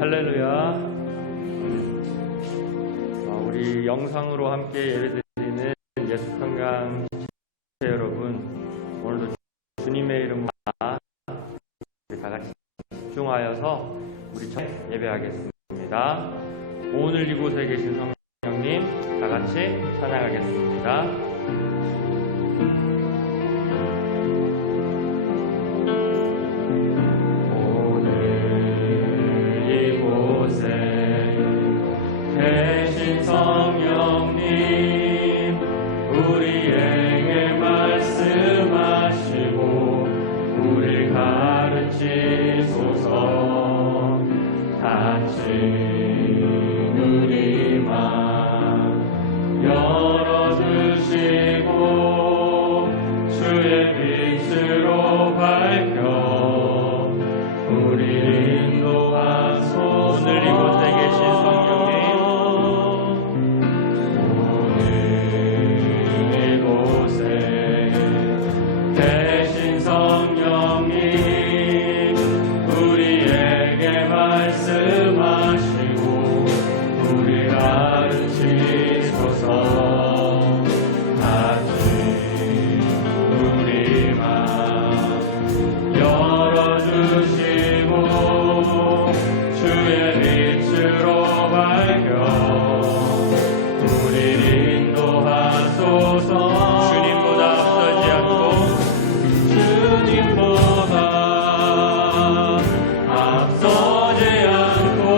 할렐루야. 우리 영상으로 함께 예배드리는 예수평강 지체 여러분, 오늘도 주님의 이름으로 다 같이 집중하여서 우리 예배하겠습니다. 오늘 이곳에 계신 성령님 다 같이 찬양하겠습니다. 계신 성령님 우리에게 말씀하시고 우리 가르치소서. 닫힌 우리 맘 열어주시고 주의 빛으로 밝혀 우리 인도하소서. 오늘 이곳에 계신 성령님 우리에게 말씀하시고 우리 가르치소서. 닫힌 우리 맘 열어주시고 주의 빛으로 밝혀 우리 인도하소서. 주님보다 앞서지 않고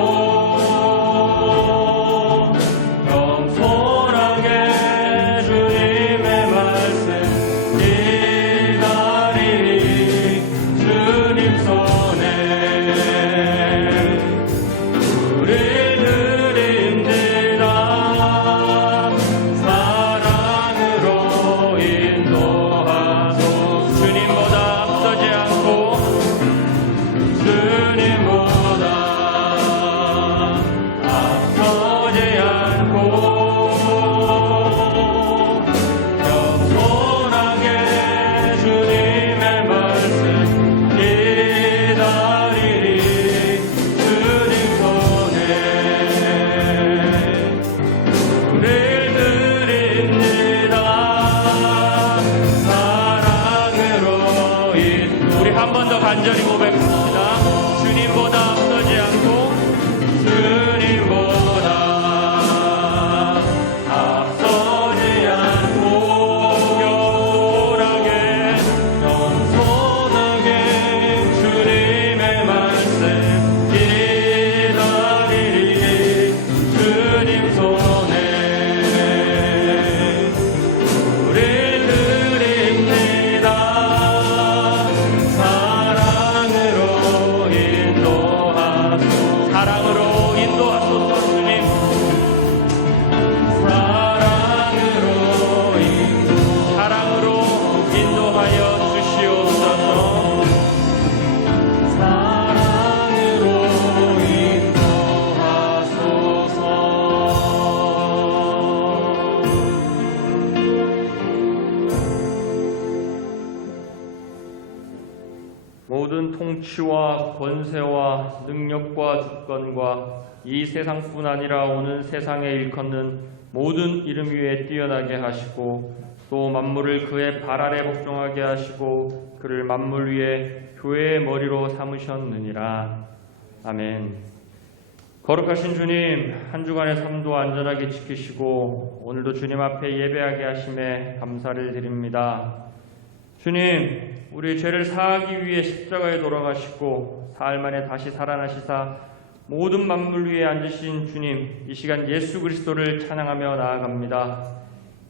한 번 더 간절히 고백합니다. 주님보다 앞서지 않고 주님보다 앞서지 않고 겸손하게 주님의 말씀 기다리리. 주님 손에 우리 드립니다. 사랑으로 인도하소서. 주님 사랑으로 인도하여 주시옵소서. 사랑으로 인도하소서. 모든 통치와 권세와 능력과 주권과 이 세상뿐 아니라 오는 세상에 일컫는 모든 이름 위에 뛰어나게 하시고 또 만물을 그의 발 아래 복종하게 하시고 그를 만물 위에 교회의 머리로 삼으셨느니라. 아멘. 거룩하신 주님, 한 주간의 삶도 안전하게 지키시고 오늘도 주님 앞에 예배하게 하심에 감사를 드립니다. 주님, 우리 죄를 사하기 위해 십자가에 돌아가시고 사흘 만에 다시 살아나시사 모든 만물 위에 앉으신 주님, 이 시간 예수 그리스도를 찬양하며 나아갑니다.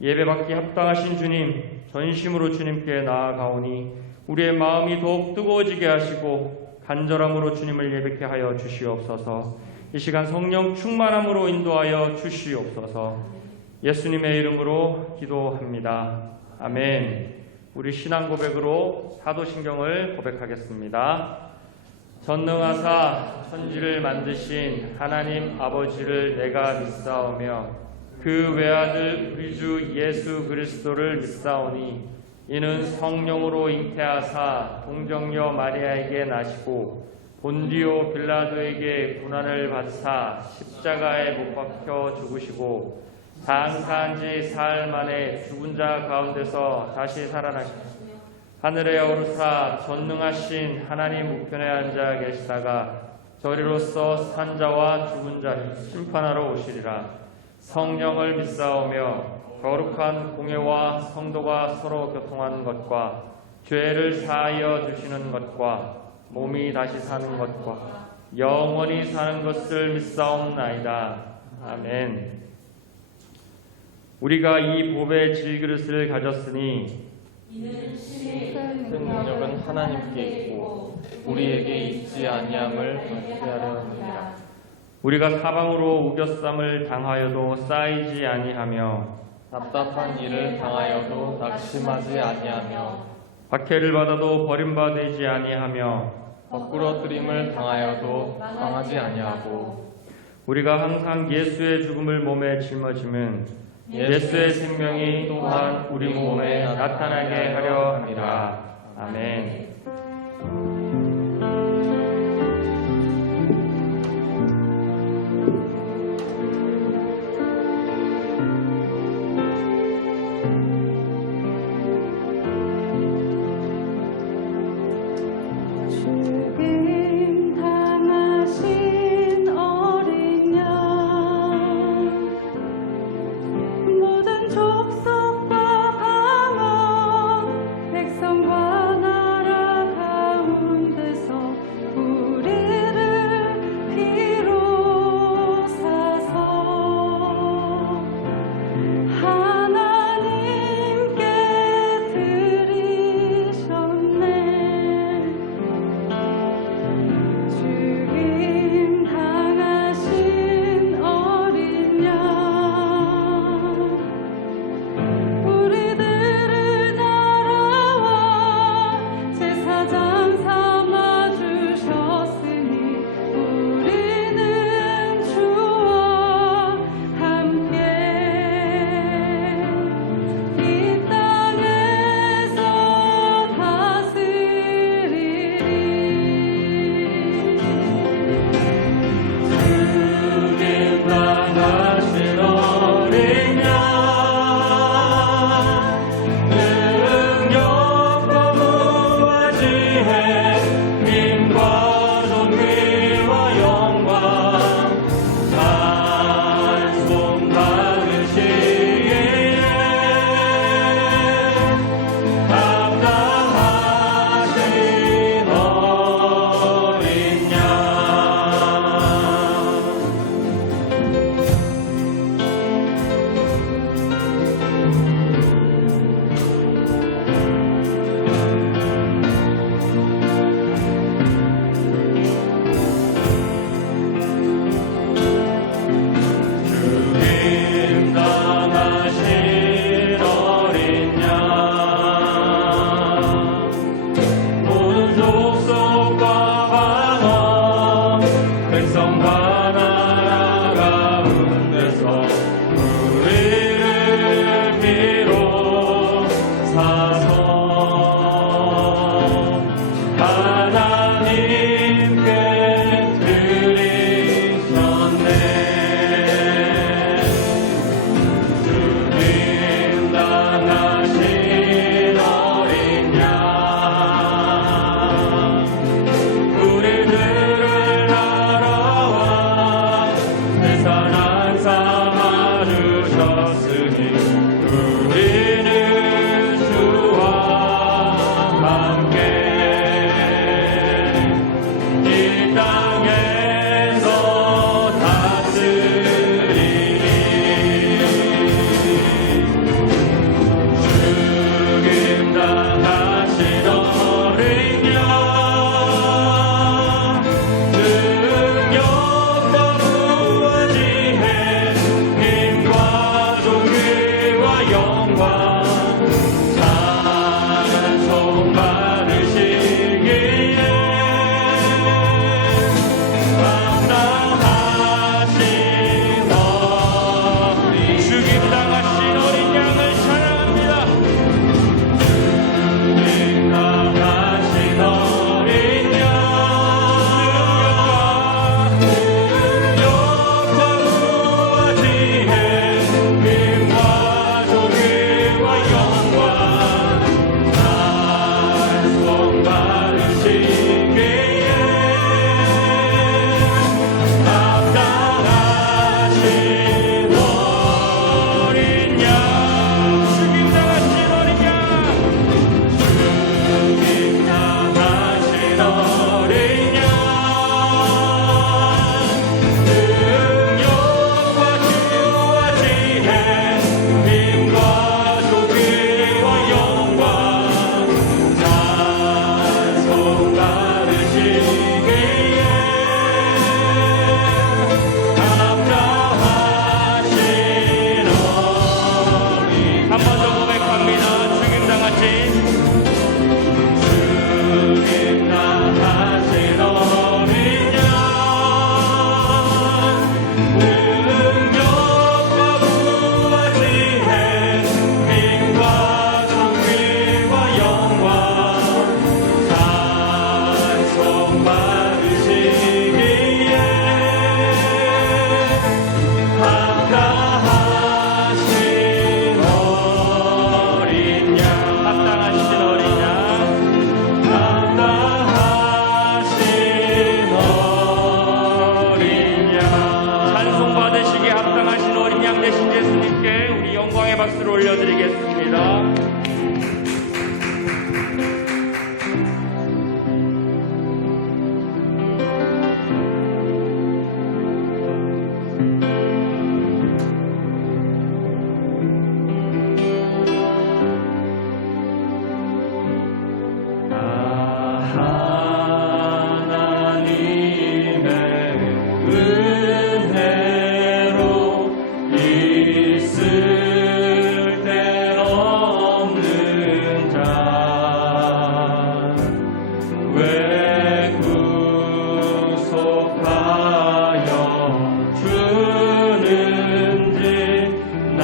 예배받기 합당하신 주님, 전심으로 주님께 나아가오니 우리의 마음이 더욱 뜨거워지게 하시고 간절함으로 주님을 예배케 하여 주시옵소서. 이 시간 성령 충만함으로 인도하여 주시옵소서. 예수님의 이름으로 기도합니다. 아멘. 우리 신앙 고백으로 사도신경을 고백하겠습니다. 전능하사 천지를 만드신 하나님 아버지를 내가 믿사오며 그 외아들 우리 주 예수 그리스도를 믿사오니 이는 성령으로 잉태하사 동정녀 마리아에게 나시고 본디오 빌라도에게 고난을 받사 십자가에 못 박혀 죽으시고 장사한 지 사흘 만에 죽은 자 가운데서 다시 살아나시고 하늘에 오르사 전능하신 하나님 우편에 앉아 계시다가 저리로서 산 자와 죽은 자를 심판하러 오시리라. 성령을 믿사오며 거룩한 공회와 성도가 서로 교통하는 것과 죄를 사하여 주시는 것과 몸이 다시 사는 것과 영원히 사는 것을 믿사옵나이다. 아멘. 우리가 이 법의 질그릇을 가졌으니 그 능력은 하나님께 있고 우리에게 있지 아니함을 말하려 합니다. 우리가 사방으로 우겨쌈을 당하여도 쌓이지 아니하며 답답한 일을 당하여도 낙심하지 아니하며 박해를 받아도 버림받지 아니하며 거꾸러뜨림을 당하여도 당하지 아니하고 우리가 항상 예수의 죽음을 몸에 짊어지면 예수의 생명이 또한 우리 몸에 나타나게 하려 합니다. 아멘. 죽임 당하신 어린 양 모든 족속과 방언 백성과 나라 가운데서 우리를 피로 사서 하나님께 드리셨네. 죽임 당하신 어린 양 우리들을 나라와 제사장 삼아 주셨으니 우리는 주와 함께 이 땅에서 다스리리. 죽임 당하신 어린 양 능력과 무한지혜 힘과 존귀와 영광 찬송 받으시기에 합당하신 어린 양. 죽임 당하신 어린 양 모든 족속과 방언 백성과 나라 가운데서 우리를 피로 사서 하나님께 드리셨네. 죽임 당하신 어린 양 우리들을 나라와 제사장 삼아 주셨으니 우리는 주와 함께 박수를 올려드리겠습니다. 하나님의 은혜로 있을 데 없는 자 왜 구속하여 주는지 난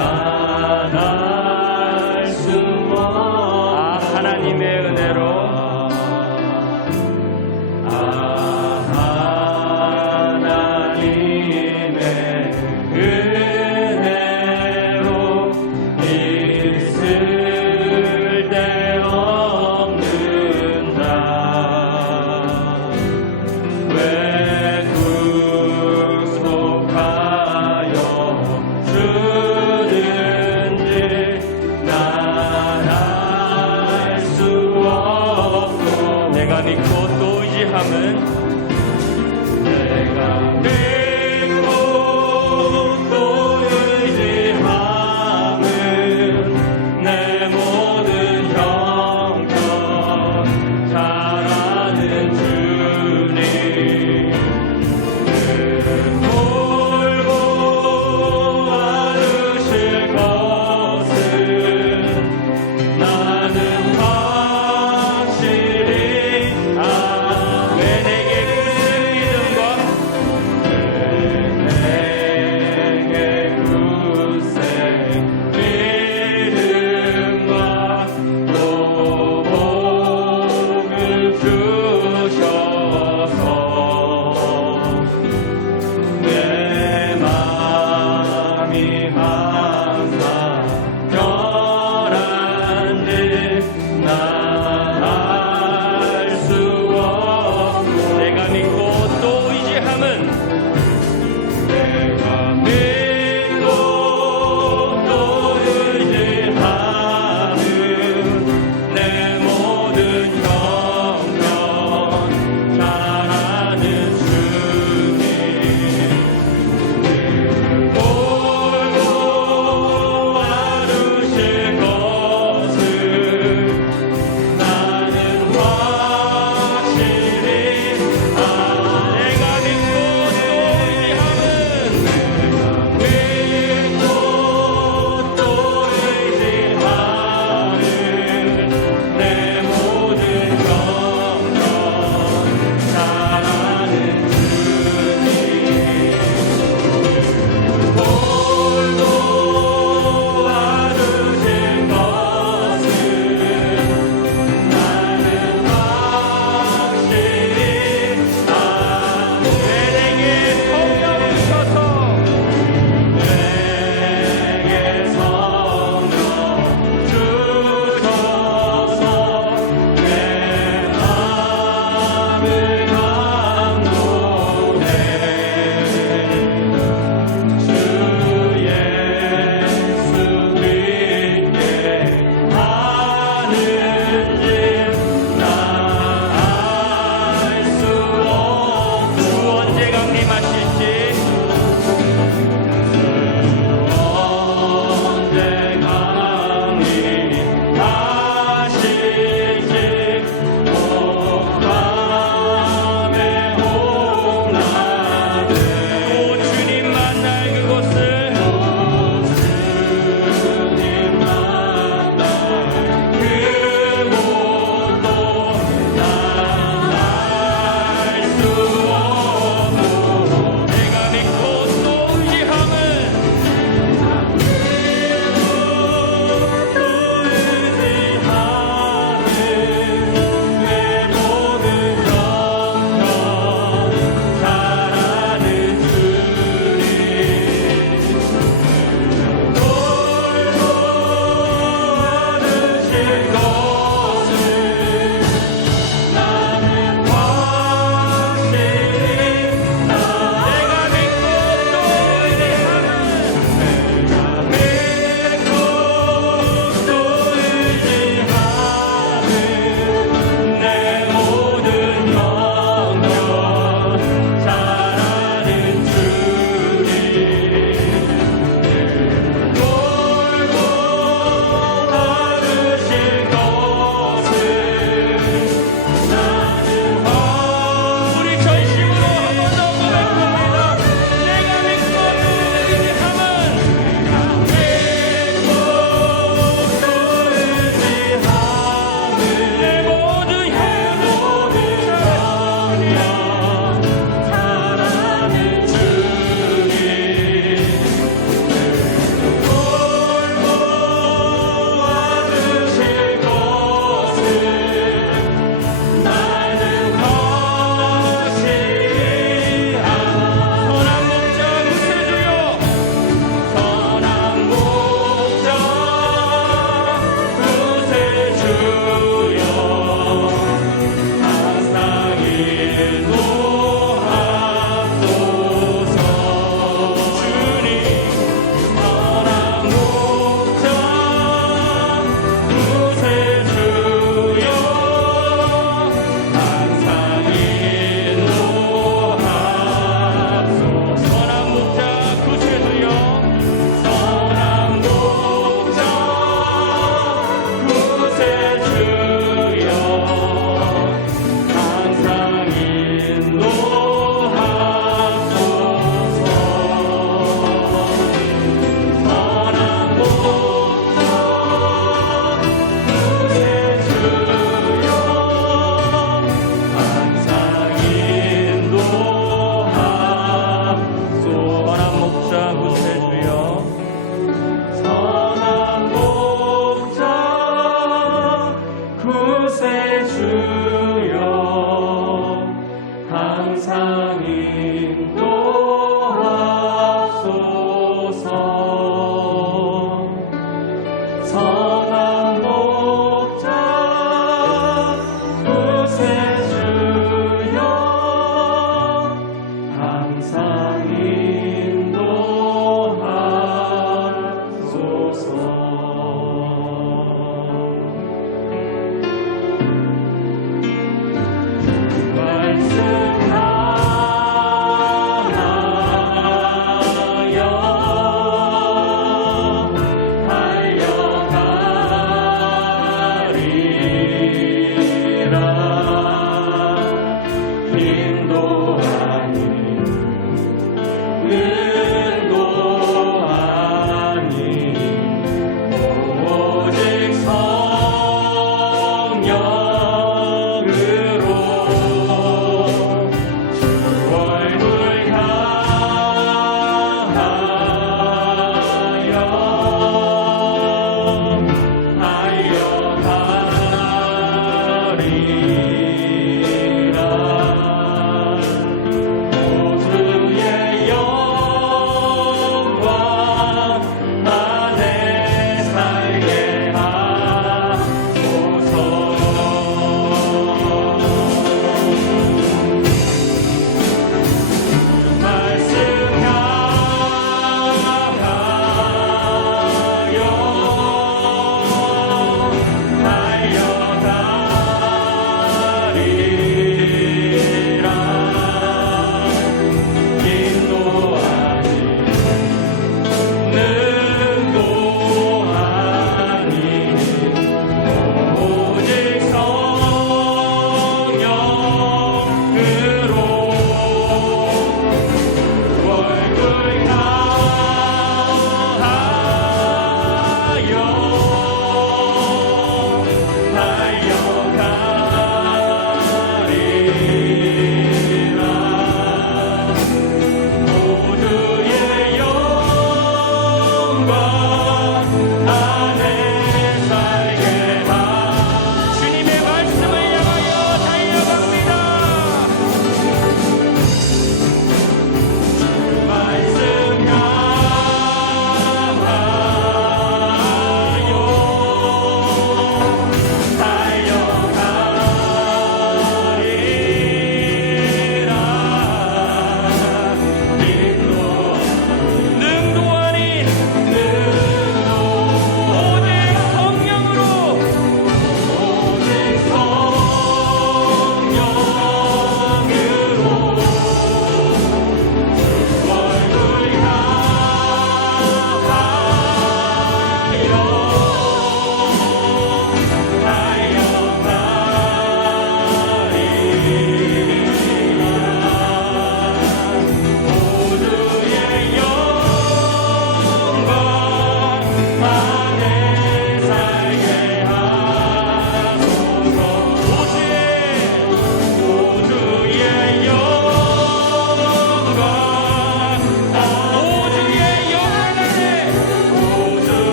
알 수 없다. 하나님의 은혜로 하나님의 은혜로 있을 데 없는 자 왜 구속하여 주는지 난 알 수 없고 내가 믿고 또 의지함은 내가 믿고 또 의지함은 내 모든 형편 잘 아는 주님 돌고 안으실 것은 나는 확실히 왜 내게 굳은 믿음과 내게 굳은 믿음과 또 복을 주셔서 내 마음이 항상 편한지 난 알 수 없고 내가 믿고 또 의지함은 내가 믿고 또 의지하는 내 모든 형편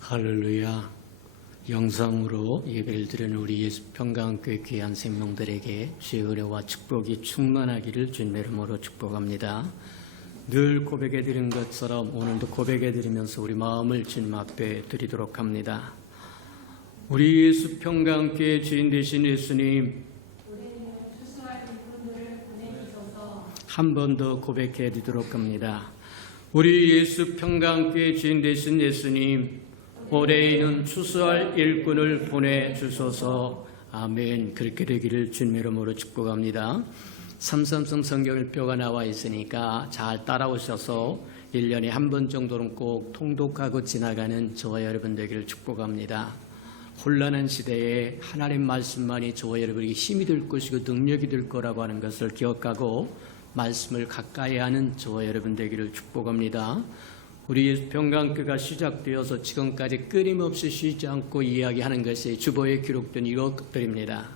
할렐루야. 영상으로 예배를 드리는 우리 예수평강교회 귀한 생명들에게 주의 은혜와 축복이 충만하기를 주님의 이름으로 축복합니다. 늘 고백해 드린 것처럼 오늘도 고백해 드리면서 우리 마음을 주님 앞에 드리도록 합니다. 우리 예수평강교회 주인 되신 예수님, 한 번 더 고백해 드리도록 합니다. 우리 예수평강교회 주인 되신 예수님, 올해에는 추수할 일꾼을 보내주소서. 아멘. 그렇게 되기를 주님의 이름으로 축복합니다. 삼삼성 성경일표가 나와 있으니까 잘 따라오셔서 1년에 한 번 정도는 꼭 통독하고 지나가는 저와 여러분 되기를 축복합니다. 혼란한 시대에 하나님 말씀만이 저와 여러분에게 힘이 될 것이고 능력이 될 거라고 하는 것을 기억하고 말씀을 가까이 하는 저와 여러분 되기를 축복합니다. 우리 예수평강교회가 시작되어서 지금까지 끊임없이 쉬지 않고 이야기하는 것이 주보에 기록된 이것들입니다.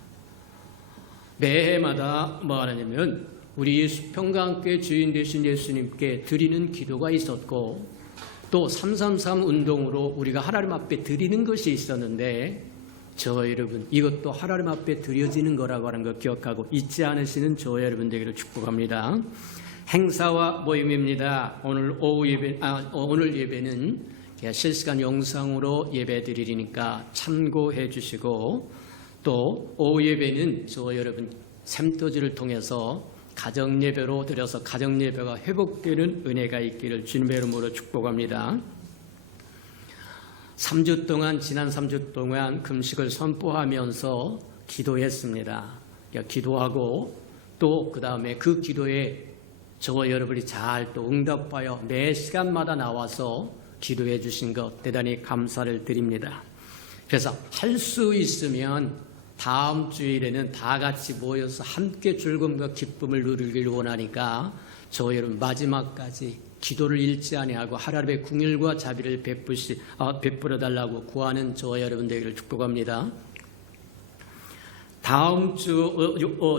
매해마다 뭐 하냐면 우리 예수 평강교회 주인 되신 예수님께 드리는 기도가 있었고 또 333 운동으로 우리가 하나님 앞에 드리는 것이 있었는데 저 여러분 이것도 하나님 앞에 드려지는 거라고 하는 거 기억하고 잊지 않으시는 저 여러분 되기를 축복합니다. 행사와 모임입니다. 오늘 오후 예배, 오늘 예배는 실시간 영상으로 예배 드리니까 참고해 주시고 또 오후 예배는 저 여러분 샘터지를 통해서 가정 예배로 드려서 가정 예배가 회복되는 은혜가 있기를 주님의 이름으로 축복합니다. 3주 동안 지난 3주 동안 금식을 선포하면서 기도했습니다. 기도하고 또 그 다음에 그 기도에 저와 여러분이 잘 또 응답하여 매 시간마다 나와서 기도해 주신 것 대단히 감사를 드립니다. 그래서 할 수 있으면 다음 주일에는 다 같이 모여서 함께 즐거움과 기쁨을 누리길 원하니까 저 여러분 마지막까지 기도를 잃지 아니하고 하나님의 궁일과 자비를 베풀어 달라고 구하는 저 여러분 되기를 축복합니다. 다음 주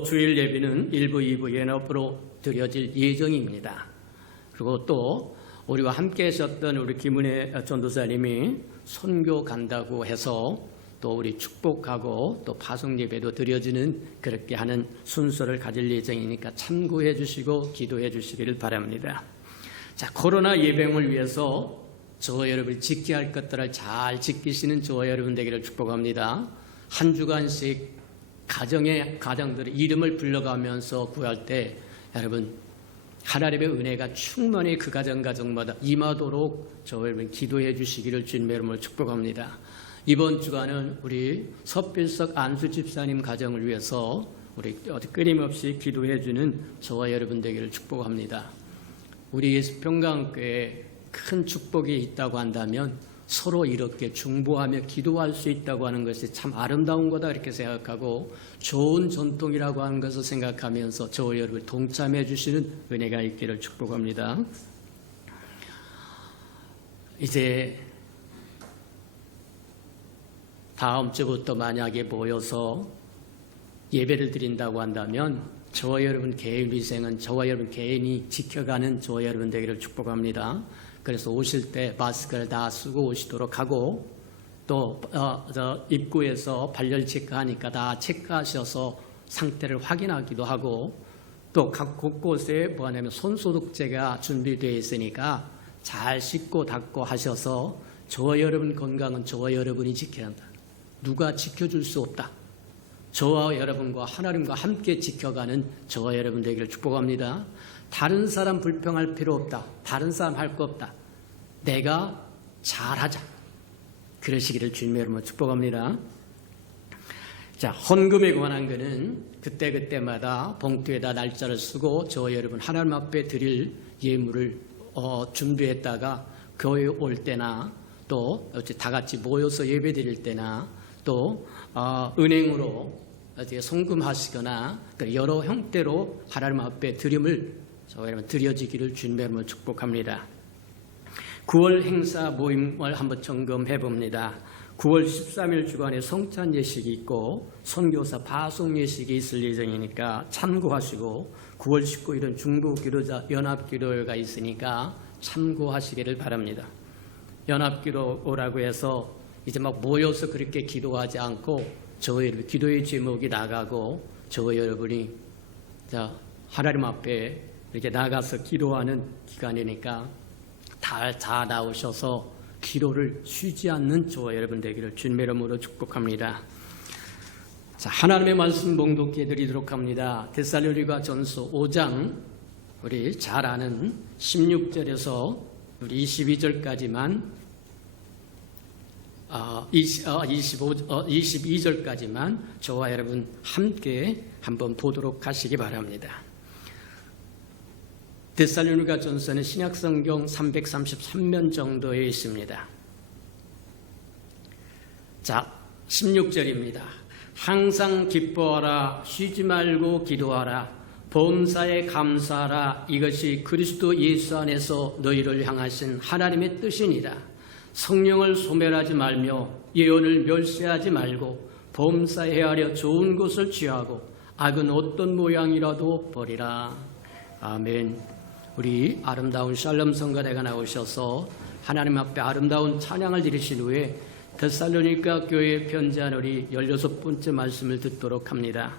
주일 예배는 1부, 2부 연합으로 드려질 예정입니다. 그리고 또 우리와 함께 하셨던 우리 김은혜 전도사님이 선교 간다고 해서 또 우리 축복하고 또 파송 예배도 드려지는 그렇게 하는 순서를 가질 예정이니까 참고해 주시고 기도해 주시기를 바랍니다. 자, 코로나 예방을 위해서 저 여러분이 지켜야 할 것들을 잘 지키시는 저 여러분 되기를 축복합니다. 한 주간씩 가정들의 이름을 불러가면서 구할 때 여러분 하나님의 은혜가 충만히 그 가정마다 임하도록 저 여러분 기도해 주시기를 주님의 이름으로 축복합니다. 이번 주간은 우리 서필석 안수 집사님 가정을 위해서 우리 끊임없이 기도해 주는 저와 여러분 되기를 축복합니다. 우리 예수 평강교회에 큰 축복이 있다고 한다면 서로 이렇게 중보하며 기도할 수 있다고 하는 것이 참 아름다운 거다 이렇게 생각하고 좋은 전통이라고 하는 것을 생각하면서 저와 여러분 동참해 주시는 은혜가 있기를 축복합니다. 이제 다음 주부터 만약에 모여서 예배를 드린다고 한다면 저와 여러분 개인 위생은 저와 여러분 개인이 지켜가는 저와 여러분 되기를 축복합니다. 그래서 오실 때 마스크를 다 쓰고 오시도록 하고 또 입구에서 발열 체크하니까 다 체크하셔서 상태를 확인하기도 하고 또 각 곳곳에 뭐냐면 손소독제가 준비되어 있으니까 잘 씻고 닦고 하셔서 저와 여러분 건강은 저와 여러분이 지켜야 한다. 누가 지켜줄 수 없다. 저와 여러분과 하나님과 함께 지켜가는 저와 여러분 되기를 축복합니다. 다른 사람 불평할 필요 없다. 다른 사람 할 거 없다. 내가 잘하자. 그러시기를 주님의 이름으로 축복합니다. 자, 헌금에 관한 거는 그때마다 봉투에다 날짜를 쓰고 저와 여러분 하나님 앞에 드릴 예물을 준비했다가 교회 올 때나 또 다 같이 모여서 예배 드릴 때나 또 은행으로 송금하시거나 여러 형태로 하나님 앞에 드림을 저와 여러분 드려지기를 주님의 이름으로 축복합니다. 9월 행사 모임을 한번 점검해 봅니다. 9월 13일 주간에 성찬 예식이 있고 선교사 파송 예식이 있을 예정이니까 참고하시고 9월 19일은 중부기도자 연합기도회가 있으니까 참고하시기를 바랍니다. 연합기도라고 해서 이제 막 모여서 그렇게 기도하지 않고 저희 여러분 기도의 제목이 나가고 저희 여러분이 하나님 앞에 이렇게 나가서 기도하는 기간이니까 다 나오셔서 기도를 쉬지 않는 저와 여러분 되기를 주님의 이름으로 축복합니다. 자, 하나님의 말씀 봉독해 드리도록 합니다. 데살로니가 전서 5장 우리 잘 아는 16절에서 우리 22절까지만 22절까지만 저와 여러분 함께 한번 보도록 하시기 바랍니다. 데살로니가 전서는 신약성경 333면 정도에 있습니다. 자, 16절입니다. 항상 기뻐하라, 쉬지 말고 기도하라, 범사에 감사하라. 이것이 그리스도 예수 안에서 너희를 향하신 하나님의 뜻이니라. 성령을 소멸하지 말며 예언을 멸시하지 말고 범사에 헤아려 좋은 것을 취하고 악은 어떤 모양이라도 버리라. 아멘. 우리 아름다운 샬롬 성가대가 나오셔서 하나님 앞에 아름다운 찬양을 드리신 후에 데살로니가 교회에 편지한 우리 16번째 말씀을 듣도록 합니다.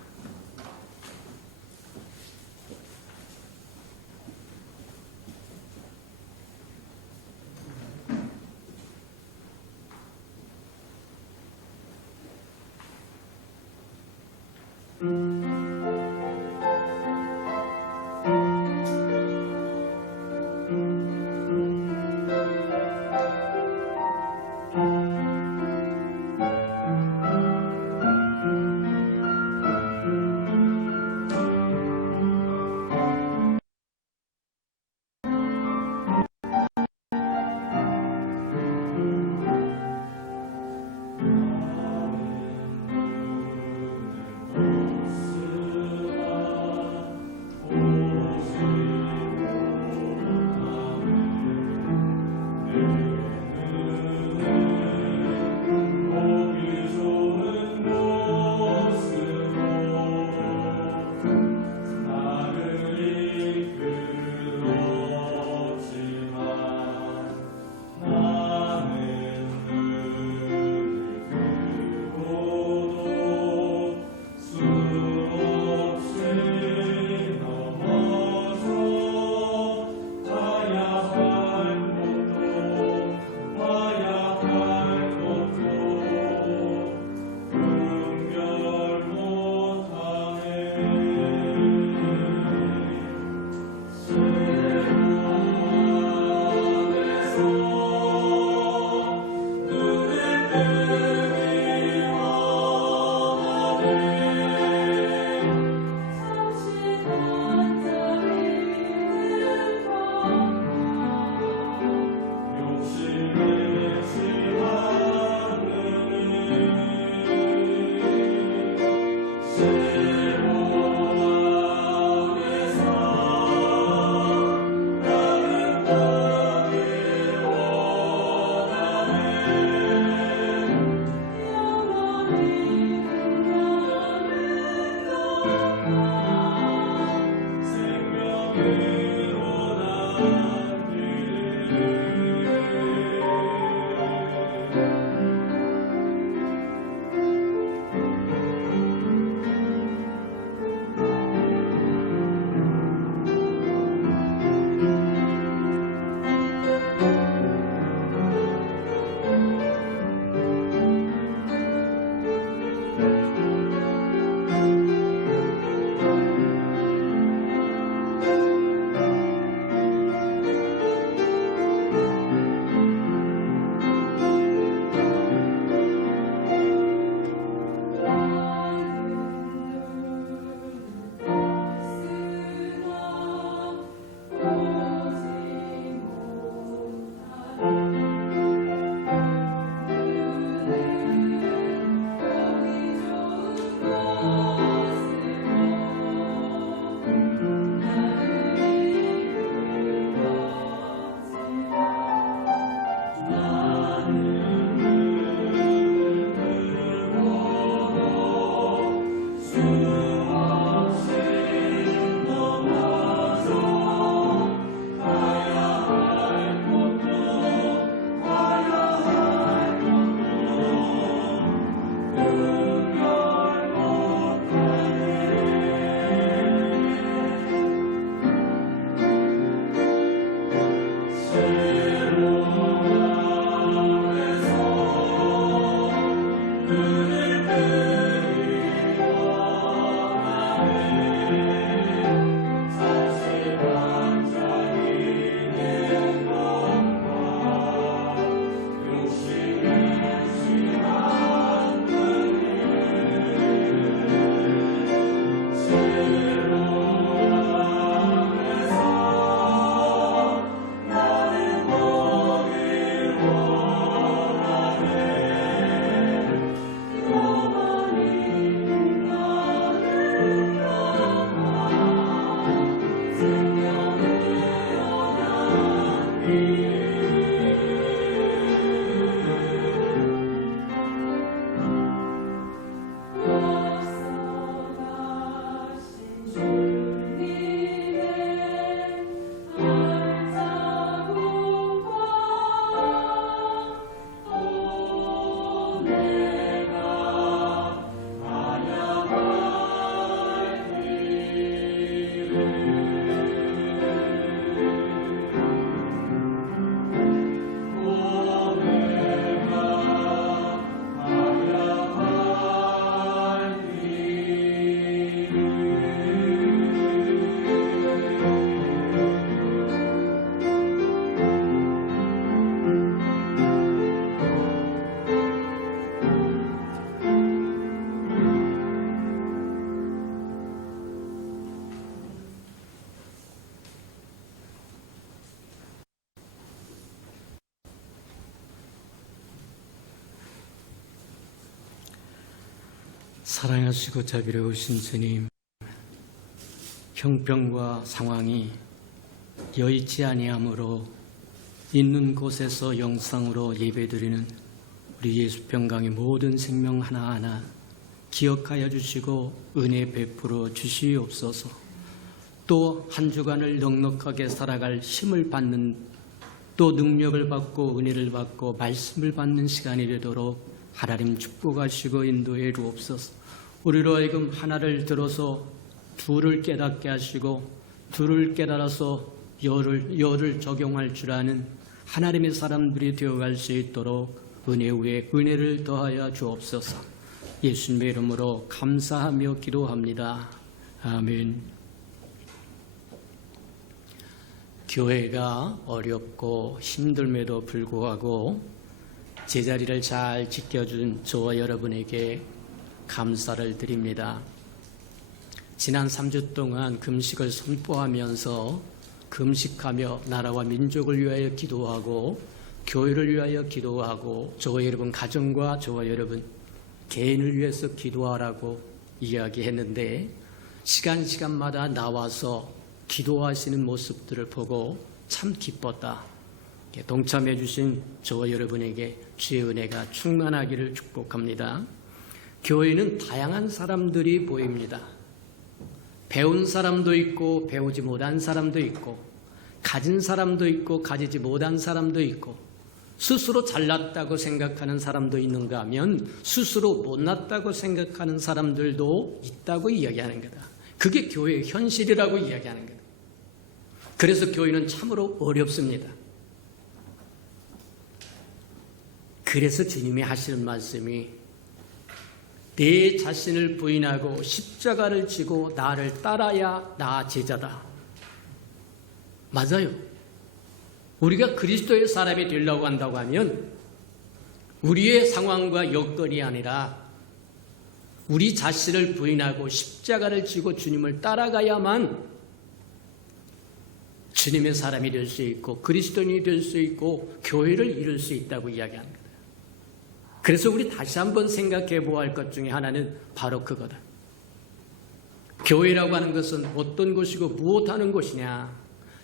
사랑하시고 자비로우신 주님, 형편과 상황이 여의치 아니하므로 있는 곳에서 영상으로 예배드리는 우리 예수평강의 모든 생명 하나하나 기억하여 주시고 은혜 베풀어 주시옵소서. 또 한 주간을 넉넉하게 살아갈 힘을 받는, 또 능력을 받고 은혜를 받고 말씀을 받는 시간이 되도록 하나님 축복하시고 인도해 주옵소서. 우리로 하여금 하나를 들어서 둘을 깨닫게 하시고 둘을 깨달아서 열을 적용할 줄 아는 하나님의 사람들이 되어갈 수 있도록 은혜 위에 은혜를 더하여 주옵소서. 예수님의 이름으로 감사하며 기도합니다. 아멘. 교회가 어렵고 힘듦에도 불구하고 제자리를 잘 지켜준 저와 여러분에게 감사를 드립니다. 지난 3주 동안 금식을 선포하면서 금식하며 나라와 민족을 위하여 기도하고 교회를 위하여 기도하고 저와 여러분 가정과 저와 여러분 개인을 위해서 기도하라고 이야기했는데 시간마다 나와서 기도하시는 모습들을 보고 참 기뻤다. 동참해 주신 저와 여러분에게 주의 은혜가 충만하기를 축복합니다. 교회는 다양한 사람들이 보입니다. 배운 사람도 있고 배우지 못한 사람도 있고 가진 사람도 있고 가지지 못한 사람도 있고 스스로 잘났다고 생각하는 사람도 있는가 하면 스스로 못났다고 생각하는 사람들도 있다고 이야기하는 거다. 그게 교회의 현실이라고 이야기하는 거다. 그래서 교회는 참으로 어렵습니다. 그래서 주님이 하시는 말씀이 내 자신을 부인하고 십자가를 지고 나를 따라야 나 제자다. 맞아요. 우리가 그리스도의 사람이 되려고 한다고 하면 우리의 상황과 여건이 아니라 우리 자신을 부인하고 십자가를 지고 주님을 따라가야만 주님의 사람이 될 수 있고 그리스도인이 될 수 있고 교회를 이룰 수 있다고 이야기합니다. 그래서 우리 다시 한번 생각해 보아야 할 것 중에 하나는 바로 그거다. 교회라고 하는 것은 어떤 곳이고 무엇하는 곳이냐,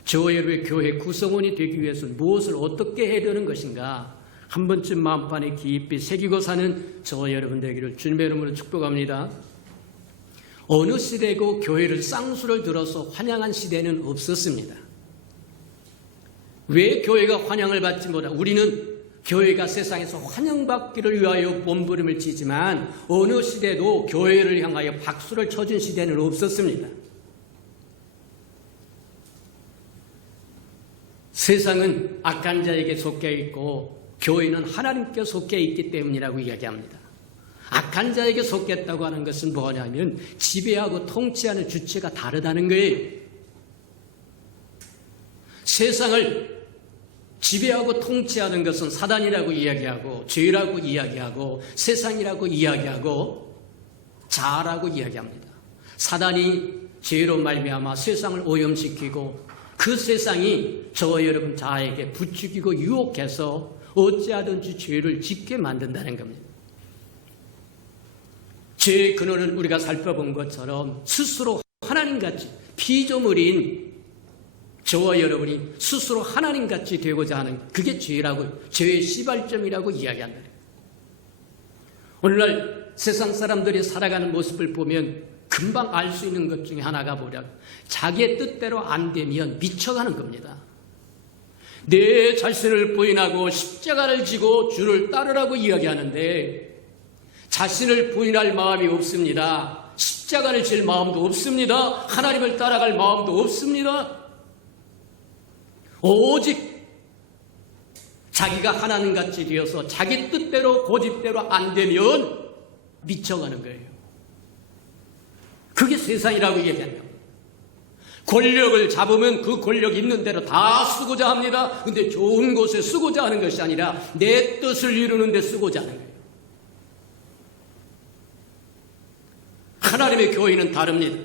저와 여러분의 교회 구성원이 되기 위해서는 무엇을 어떻게 해야 되는 것인가 한 번쯤 마음판에 깊이 새기고 사는 저와 여러분 되기를 주님의 이름으로 축복합니다. 어느 시대고 교회를 쌍수를 들어서 환영한 시대는 없었습니다. 왜 교회가 환영을 받지 못하고 우리는 교회가 세상에서 환영받기를 위하여 몸부림을 치지만 어느 시대도 교회를 향하여 박수를 쳐준 시대는 없었습니다. 세상은 악한 자에게 속해 있고 교회는 하나님께 속해 있기 때문이라고 이야기합니다. 악한 자에게 속했다고 하는 것은 뭐냐면 지배하고 통치하는 주체가 다르다는 거예요. 세상을 지배하고 통치하는 것은 사단이라고 이야기하고 죄라고 이야기하고 세상이라고 이야기하고 자라고 이야기합니다. 사단이 죄로 말미암아 세상을 오염시키고 그 세상이 저와 여러분 자에게 부추기고 유혹해서 어찌하든지 죄를 짓게 만든다는 겁니다. 죄의 근원은 우리가 살펴본 것처럼 스스로 하나님같이 피조물인 저와 여러분이 스스로 하나님같이 되고자 하는 그게 죄라고, 죄의 시발점이라고 이야기한다. 오늘날 세상 사람들이 살아가는 모습을 보면 금방 알 수 있는 것 중에 하나가 뭐냐, 자기의 뜻대로 안 되면 미쳐가는 겁니다. 내 자신을 부인하고 십자가를 지고 주를 따르라고 이야기하는데 자신을 부인할 마음이 없습니다. 십자가를 질 마음도 없습니다. 하나님을 따라갈 마음도 없습니다. 오직 자기가 하나님같이 되어서 자기 뜻대로 고집대로 안 되면 미쳐가는 거예요. 그게 세상이라고 얘기합니다. 권력을 잡으면 그 권력 있는 대로 다 쓰고자 합니다. 근데 좋은 곳에 쓰고자 하는 것이 아니라 내 뜻을 이루는 데 쓰고자 하는 거예요. 하나님의 교회는 다릅니다.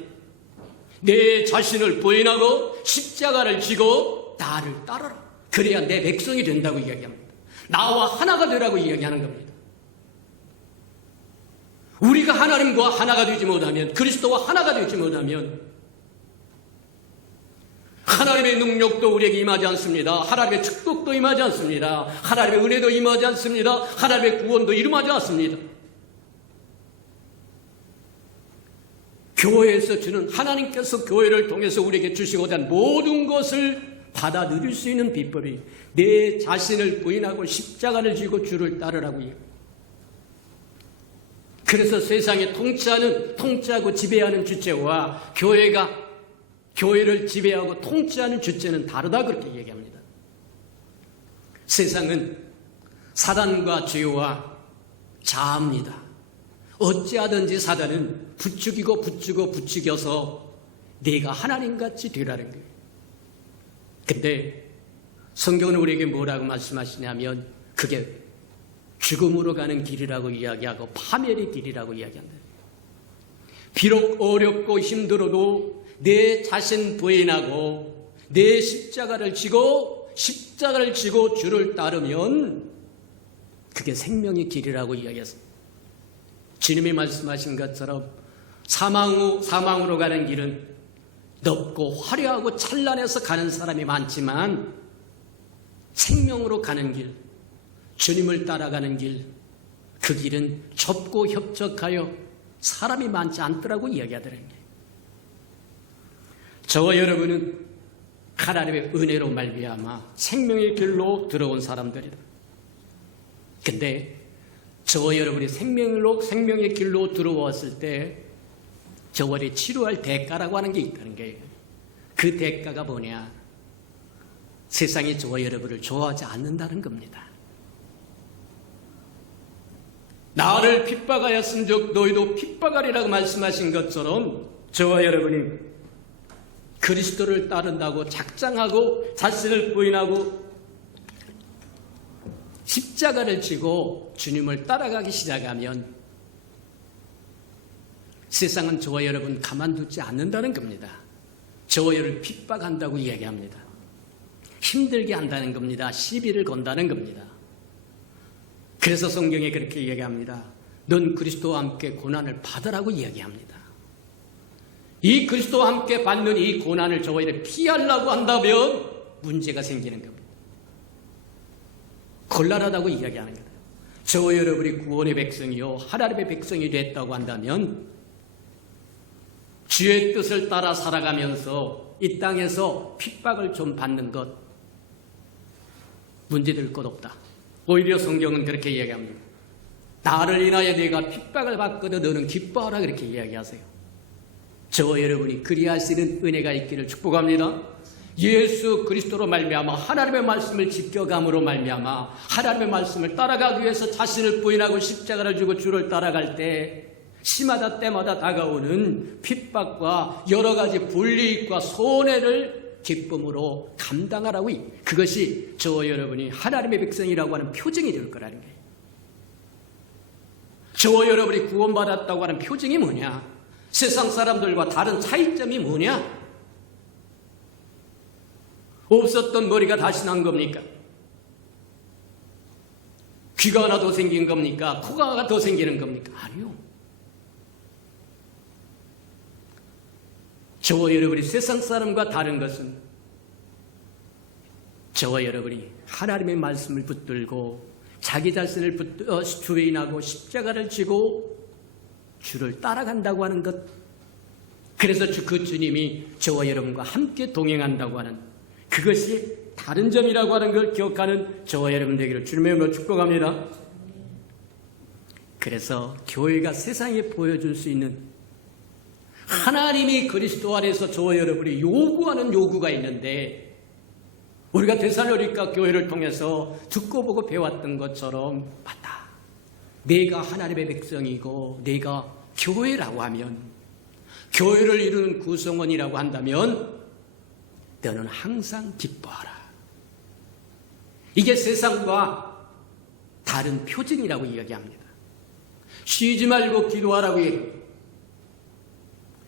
내 자신을 부인하고 십자가를 지고 나를 따르라. 그래야 내 백성이 된다고 이야기합니다. 나와 하나가 되라고 이야기하는 겁니다. 우리가 하나님과 하나가 되지 못하면, 그리스도와 하나가 되지 못하면 하나님의 능력도 우리에게 임하지 않습니다. 하나님의 축복도 임하지 않습니다. 하나님의 은혜도 임하지 않습니다. 하나님의 구원도 임하지 않습니다. 교회에서 주는, 하나님께서 교회를 통해서 우리에게 주시고자 한 모든 것을 받아 누릴 수 있는 비법이 내 자신을 부인하고 십자가를 지고 주를 따르라고요. 그래서 세상에 통치하고 지배하는 주체와 교회가 교회를 지배하고 통치하는 주체는 다르다, 그렇게 얘기합니다. 세상은 사단과 죄와 자아입니다. 어찌하든지 사단은 부추겨서 내가 하나님같이 되라는 거예요. 근데 성경은 우리에게 뭐라고 말씀하시냐면 그게 죽음으로 가는 길이라고 이야기하고 파멸의 길이라고 이야기한다. 비록 어렵고 힘들어도 내 자신 부인하고 내 십자가를 지고 주를 따르면 그게 생명의 길이라고 이야기했습니다. 주님이 말씀하신 것처럼 사망으로 가는 길은 넓고 화려하고 찬란해서 가는 사람이 많지만 생명으로 가는 길, 주님을 따라가는 길, 그 길은 좁고 협착하여 사람이 많지 않더라고 이야기하더라고요. 저와 여러분은 하나님의 은혜로 말미암아 생명의 길로 들어온 사람들이다. 근데 저와 여러분이 생명의 길로 들어왔을 때 저월에 치료할 대가라고 하는 게 있다는 거예요. 그 대가가 뭐냐? 세상이 저와 여러분을 좋아하지 않는다는 겁니다. 나를 핍박하였은즉 너희도 핍박하리라고 말씀하신 것처럼 저와 여러분이 그리스도를 따른다고 작정하고 자신을 부인하고 십자가를 지고 주님을 따라가기 시작하면 세상은 저와 여러분 가만두지 않는다는 겁니다. 저와 여러분 핍박한다고 이야기합니다. 힘들게 한다는 겁니다. 시비를 건다는 겁니다. 그래서 성경에 그렇게 이야기합니다. 넌 그리스도와 함께 고난을 받으라고 이야기합니다. 이 그리스도와 함께 받는 이 고난을 저와 여러분 피하려고 한다면 문제가 생기는 겁니다. 곤란하다고 이야기하는 거예요. 저와 여러분이 구원의 백성이요 하나님의 백성이 됐다고 한다면 주의 뜻을 따라 살아가면서 이 땅에서 핍박을 좀 받는 것 문제될 것 없다. 오히려 성경은 그렇게 이야기합니다. 나를 인하여 내가 핍박을 받거든 너는 기뻐하라 그렇게 이야기하세요. 저와 여러분이 그리하시는 은혜가 있기를 축복합니다. 예수 그리스도로 말미암아 하나님의 말씀을 지켜감으로 말미암아 하나님의 말씀을 따라가기 위해서 자신을 부인하고 십자가를 지고 주를 따라갈 때 시마다 때마다 다가오는 핍박과 여러 가지 불이익과 손해를 기쁨으로 감당하라고, 그것이 저와 여러분이 하나님의 백성이라고 하는 표징이 될 거라는 거예요. 저와 여러분이 구원받았다고 하는 표징이 뭐냐? 세상 사람들과 다른 차이점이 뭐냐? 없었던 머리가 다시 난 겁니까? 귀가 하나 더 생긴 겁니까? 코가 하나 더 생기는 겁니까? 아니요. 저와 여러분이 세상 사람과 다른 것은 저와 여러분이 하나님의 말씀을 붙들고 자기 자신을 부인하고 십자가를 지고 주를 따라간다고 하는 것. 그래서 그 주님이 저와 여러분과 함께 동행한다고 하는 그것이 다른 점이라고 하는 걸 기억하는 저와 여러분 되기를 주님의 이름으로 축복합니다. 그래서 교회가 세상에 보여줄 수 있는 하나님이 그리스도 안에서 저와 여러분이 요구하는 요구가 있는데 우리가 데살로니가 교회를 통해서 듣고 보고 배웠던 것처럼 맞다. 내가 하나님의 백성이고 내가 교회라고 하면 교회를 이루는 구성원이라고 한다면 너는 항상 기뻐하라. 이게 세상과 다른 표징이라고 이야기합니다. 쉬지 말고 기도하라고 얘기합니다.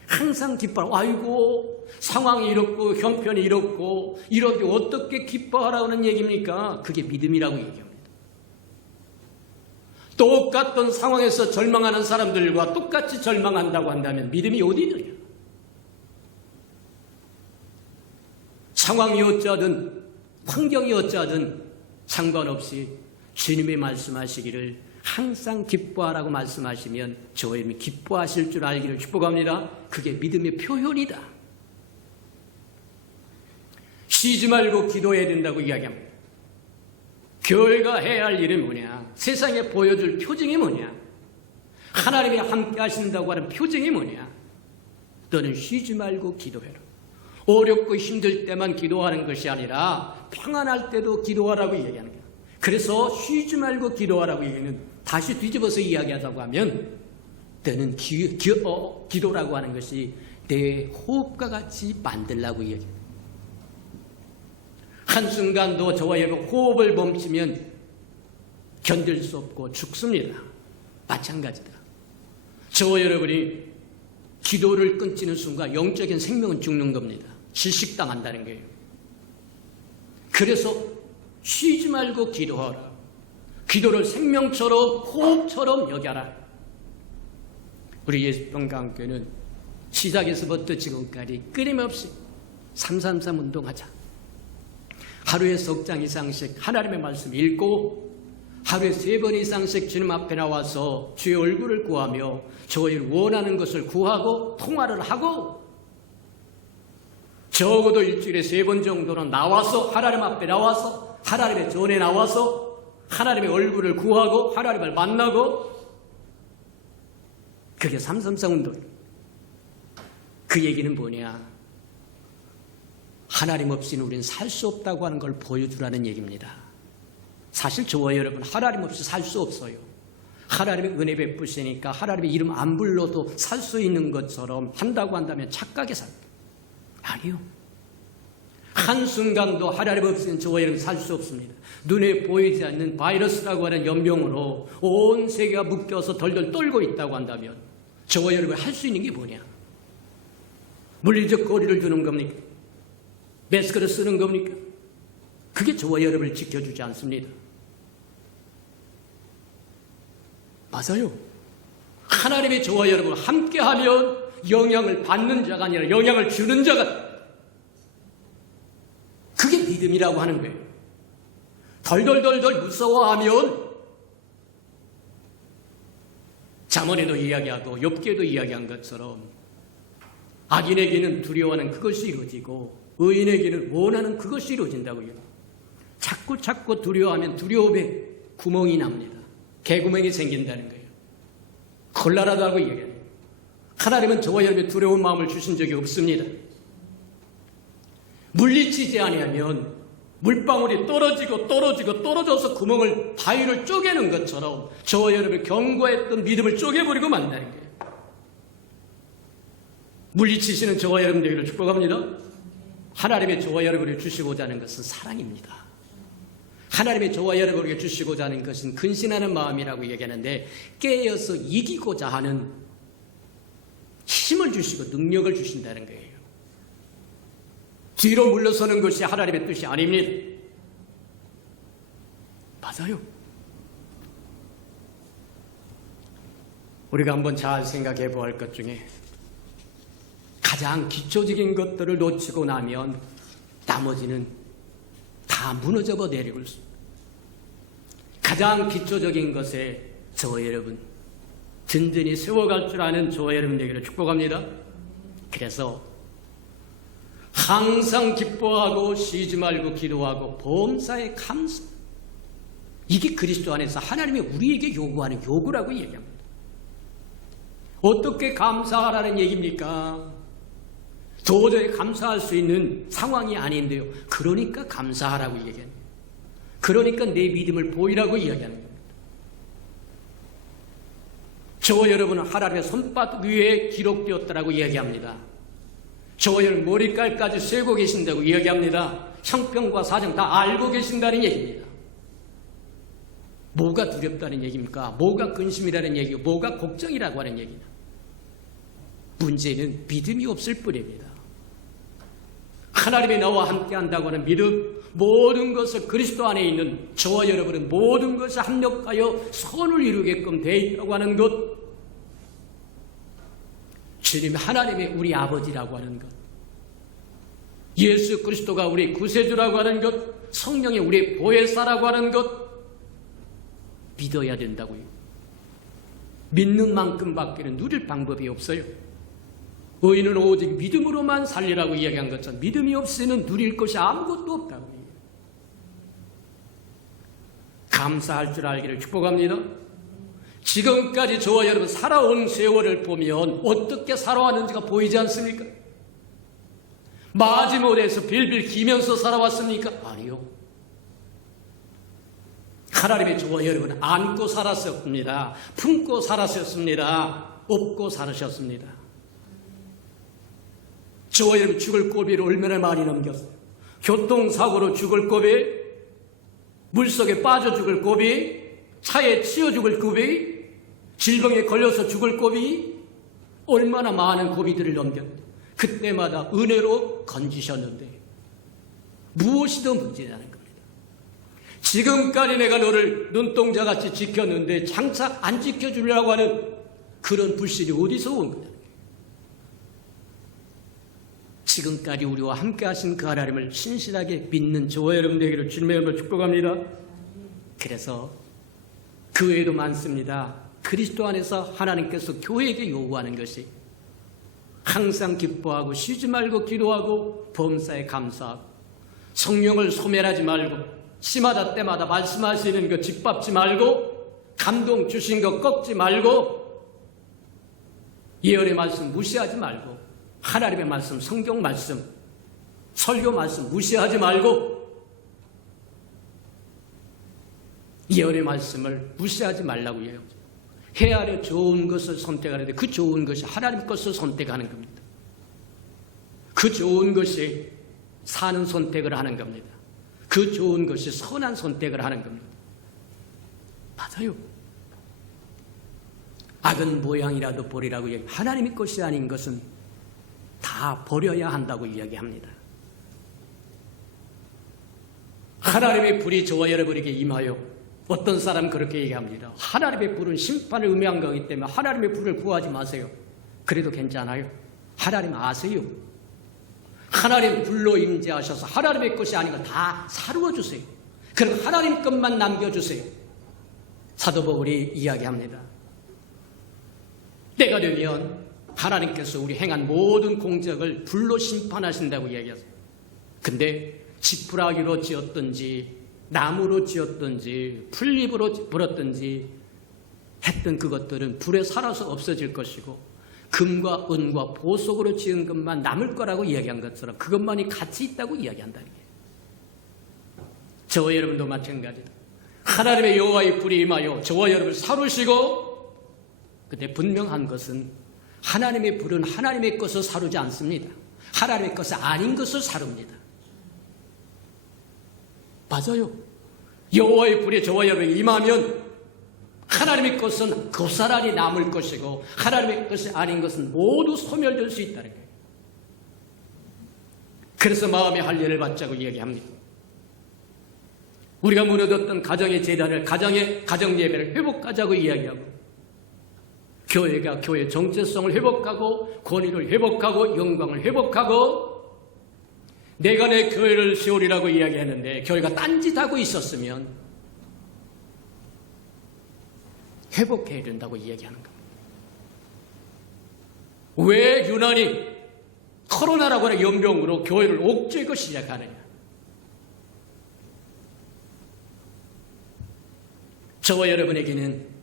항상 기뻐하라. 아이고 상황이 이렇고 형편이 이렇고 이렇게 어떻게 기뻐하라는 얘기입니까? 그게 믿음이라고 얘기합니다. 똑같은 상황에서 절망하는 사람들과 똑같이 절망한다고 한다면 믿음이 어디 있느냐? 상황이 어쩌든 환경이 어쩌든 상관없이 주님이 말씀하시기를 항상 기뻐하라고 말씀하시면 저희는 기뻐하실 줄 알기를 축복합니다. 그게 믿음의 표현이다. 쉬지 말고 기도해야 된다고 이야기합니다. 교회가 해야 할 일은 뭐냐? 세상에 보여줄 표징이 뭐냐? 하나님이 함께 하신다고 하는 표징이 뭐냐? 너는 쉬지 말고 기도해라. 어렵고 힘들 때만 기도하는 것이 아니라 평안할 때도 기도하라고 이야기하는 거야. 그래서 쉬지 말고 기도하라고 얘기는 다시 뒤집어서 이야기하자고 하면 너는 기도라고 하는 것이 내 호흡과 같이 만들라고 이야기해요. 한순간도 저와 여러분 호흡을 멈추면 견딜 수 없고 죽습니다. 마찬가지다. 저와 여러분이 기도를 끊지는 순간 영적인 생명은 죽는 겁니다. 질식당한다는 거예요. 그래서 쉬지 말고 기도하라. 기도를 생명처럼 호흡처럼 여겨라. 우리 예수평강교회는 시작에서부터 지금까지 끊임없이 333 운동하자. 하루에 석 장 이상씩 하나님의 말씀 읽고 하루에 3번 이상씩 주님 앞에 나와서 주의 얼굴을 구하며 저희 원하는 것을 구하고 통화를 하고 적어도 일주일에 3번 정도는 나와서 하나님 앞에 나와서 하나님의 전에 나와서 하나님의 얼굴을 구하고 하나님을 만나고 그게 333 운동이에요. 그 얘기는 뭐냐? 하나님 없이는 우리는 살 수 없다고 하는 걸 보여주라는 얘기입니다. 사실 저와 여러분 하나님 없이 살 수 없어요. 하나님의 은혜 베푸시니까 하나님의 이름 안 불러도 살 수 있는 것처럼 한다고 한다면 착각의 삶. 아니요. 한순간도 하나님 없이는 저와 여러분 살 수 없습니다. 눈에 보이지 않는 바이러스라고 하는 연병으로 온 세계가 묶여서 덜덜 떨고 있다고 한다면 저와 여러분 할 수 있는 게 뭐냐? 물리적 거리를 두는 겁니까? 마스크를 쓰는 겁니까? 그게 저와 여러분을 지켜주지 않습니다. 맞아요. 하나님의 저와 여러분 함께하면 영향을 받는 자가 아니라 영향을 주는 자가, 그게 믿음이라고 하는 거예요. 덜덜덜덜 무서워하면 잠언에도 이야기하고 욥기에도 이야기한 것처럼 악인에게는 두려워하는 그것이 이루어지고 의인에게는 원하는 그것이 이루어진다고 해요. 자꾸 두려워하면 두려움에 구멍이 납니다. 개구멍이 생긴다는 거예요. 곤란하다고 얘기해요. 하나님은 저와 여러분의 두려운 마음을 주신 적이 없습니다. 물리치지 아니하면 물방울이 떨어져서 구멍을 바위를 쪼개는 것처럼 저와 여러분의 견고했던 믿음을 쪼개버리고 만다는 거예요. 물리치시는 저와 여러분 되기를 축복합니다. 하나님의 저와 여러분을 주시고자 하는 것은 사랑입니다. 하나님의 저와 여러분에게 주시고자 하는 것은 근신하는 마음이라고 얘기하는데 깨어서 이기고자 하는 힘을 주시고 능력을 주신다는 거예요. 뒤로 물러서는 것이 하나님의 뜻이 아닙니다. 맞아요. 우리가 한번 잘 생각해 보아야 할 것 중에 가장 기초적인 것들을 놓치고 나면 나머지는 다 무너져 내리고 있습니다. 가장 기초적인 것에 저와 여러분 든든히 세워갈 줄 아는 저와 여러분에게를 축복합니다. 그래서 항상 기뻐하고 쉬지 말고 기도하고 범사에 감사, 이게 그리스도 안에서 하나님이 우리에게 요구하는 요구라고 얘기합니다. 어떻게 감사하라는 얘기입니까? 도저히 감사할 수 있는 상황이 아닌데요. 그러니까 감사하라고 얘기합니다. 그러니까 내 믿음을 보이라고 이야기하는 겁니다. 저와 여러분은 하나님의 손바닥 위에 기록되었다라고 이야기합니다. 저와 여러분 머리깔까지 세고 계신다고 이야기합니다. 형편과 사정 다 알고 계신다는 얘기입니다. 뭐가 두렵다는 얘기입니까? 뭐가 근심이라는 얘기고 뭐가 걱정이라고 하는 얘기냐? 문제는 믿음이 없을 뿐입니다. 하나님이 나와 함께 한다고 하는 믿음, 모든 것을 그리스도 안에 있는 저와 여러분은 모든 것을 합력하여 선을 이루게끔 되어 있다고 하는 것, 주님 하나님이 우리 아버지라고 하는 것, 예수 그리스도가 우리 구세주라고 하는 것, 성령이 우리 보혜사라고 하는 것 믿어야 된다고요. 믿는 만큼밖에는 누릴 방법이 없어요. 의인은 오직 믿음으로만 살리라고 이야기한 것처럼 믿음이 없이는 누릴 것이 아무것도 없다고. 감사할 줄 알기를 축복합니다. 지금까지 저와 여러분 살아온 세월을 보면 어떻게 살아왔는지가 보이지 않습니까? 마지못해서 빌빌 기면서 살아왔습니까? 아니요. 하나님의 저와 여러분 안고 살았습니다. 품고 살았습니다. 업고 살으셨습니다. 저와 여러분 죽을 고비를 얼마나 많이 넘겼어요. 교통사고로 죽을 고비, 물속에 빠져 죽을 고비, 차에 치여 죽을 고비, 질병에 걸려서 죽을 고비, 얼마나 많은 고비들을 넘겼는데 그때마다 은혜로 건지셨는데 무엇이든 문제라는 겁니다. 지금까지 내가 너를 눈동자같이 지켰는데 장차 안 지켜주려고 하는 그런 불신이 어디서 온 거냐. 지금까지 우리와 함께 하신 그 하나님을 신실하게 믿는 저와 여러분 되기를 주님의 이름으로 축복합니다. 그래서 그 외에도 많습니다. 그리스도 안에서 하나님께서 교회에게 요구하는 것이 항상 기뻐하고 쉬지 말고 기도하고 범사에 감사하고 성령을 소멸하지 말고 시마다 때마다 말씀하시는 거 짓밟지 말고 감동 주신 거 꺾지 말고 예언의 말씀 무시하지 말고 하나님의 말씀, 성경 말씀, 설교 말씀 무시하지 말고 예언의 말씀을 무시하지 말라고 해요. 해 아래 좋은 것을 선택하는데 그 좋은 것이 하나님 것을 선택하는 겁니다. 그 좋은 것이 사는 선택을 하는 겁니다. 그 좋은 것이 선한 선택을 하는 겁니다. 맞아요. 악은 모양이라도 버리라고 얘기해요. 하나님의 것이 아닌 것은 다 버려야 한다고 이야기합니다. 하나님의 불이 저와 여러분에게 임하여 어떤 사람은 그렇게 얘기합니다. 하나님의 불은 심판을 의미한 거기 때문에 하나님의 불을 구하지 마세요. 그래도 괜찮아요. 하나님 아세요. 하나님 불로 임재하셔서 하나님의 것이 아닌 거 다 사루어 주세요. 그럼 하나님 것만 남겨주세요. 사도 바울이 이야기합니다. 때가 되면 하나님께서 우리 행한 모든 공적을 불로 심판하신다고 이야기하세요. 근데 지푸라기로 지었든지 나무로 지었든지 풀잎으로 불었든지 했던 그것들은 불에 살아서 없어질 것이고 금과 은과 보석으로 지은 것만 남을 거라고 이야기한 것처럼 그것만이 가치 있다고 이야기한다는 거예요. 저와 여러분도 마찬가지다. 하나님의 여호와의 불이 임하여 저와 여러분을 사루시고 근데 분명한 것은 하나님의 불은 하나님의 것을 사루지 않습니다. 하나님의 것이 아닌 것을 사룹니다. 맞아요. 여호와의 불이 저와 여러분이 임하면 하나님의 것은 고스란히 남을 것이고 하나님의 것이 아닌 것은 모두 소멸될 수 있다는 거예요. 그래서 마음의 할례를 받자고 이야기합니다. 우리가 무너졌던 가정의 재단을 가정 예배를 회복하자고 이야기하고 교회가 교회의 정체성을 회복하고 권위를 회복하고 영광을 회복하고 내가 내 교회를 세우리라고 이야기했는데 교회가 딴짓하고 있었으면 회복해야 된다고 이야기하는 겁니다. 왜 유난히 코로나라고 하는 연병으로 교회를 옥죄고 시작하느냐. 저와 여러분에게는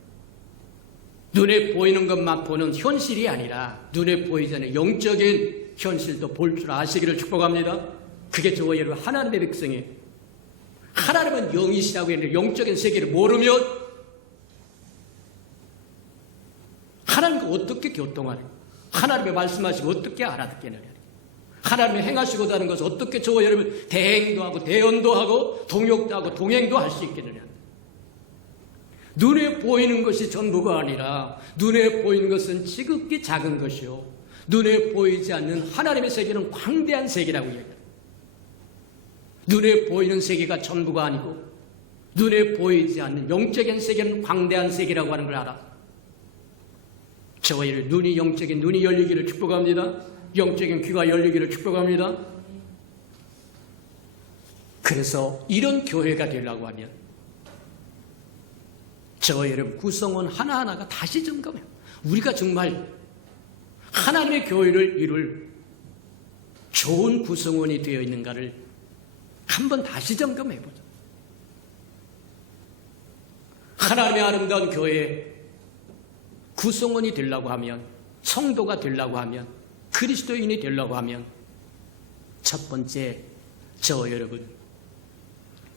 눈에 보이는 것만 보는 현실이 아니라 눈에 보이지 않는 영적인 현실도 볼 줄 아시기를 축복합니다. 그게 저와 여러분 하나님의 백성이에요. 하나님은 영이시라고 했는데 영적인 세계를 모르면 하나님과 어떻게 교통하냐. 하나님의 말씀하시고 어떻게 알아듣겠느냐. 하나님의 행하시고 다는 것을 어떻게 저와 여러분 대행도 하고 대언도 하고 동역도 하고 동행도 할 수 있겠느냐. 눈에 보이는 것이 전부가 아니라 눈에 보이는 것은 지극히 작은 것이요 눈에 보이지 않는 하나님의 세계는 광대한 세계라고 얘기합니다. 눈에 보이는 세계가 전부가 아니고 눈에 보이지 않는 영적인 세계는 광대한 세계라고 하는 걸 알아. 저희를 영적인 눈이 열리기를 축복합니다. 영적인 귀가 열리기를 축복합니다. 그래서 이런 교회가 되려고 하면 저와 여러분 구성원 하나하나가 다시 점검해요. 우리가 정말 하나님의 교회를 이룰 좋은 구성원이 되어 있는가를 한번 다시 점검해보자. 하나님의 아름다운 교회에 구성원이 되려고 하면, 성도가 되려고 하면, 그리스도인이 되려고 하면 첫 번째, 저와 여러분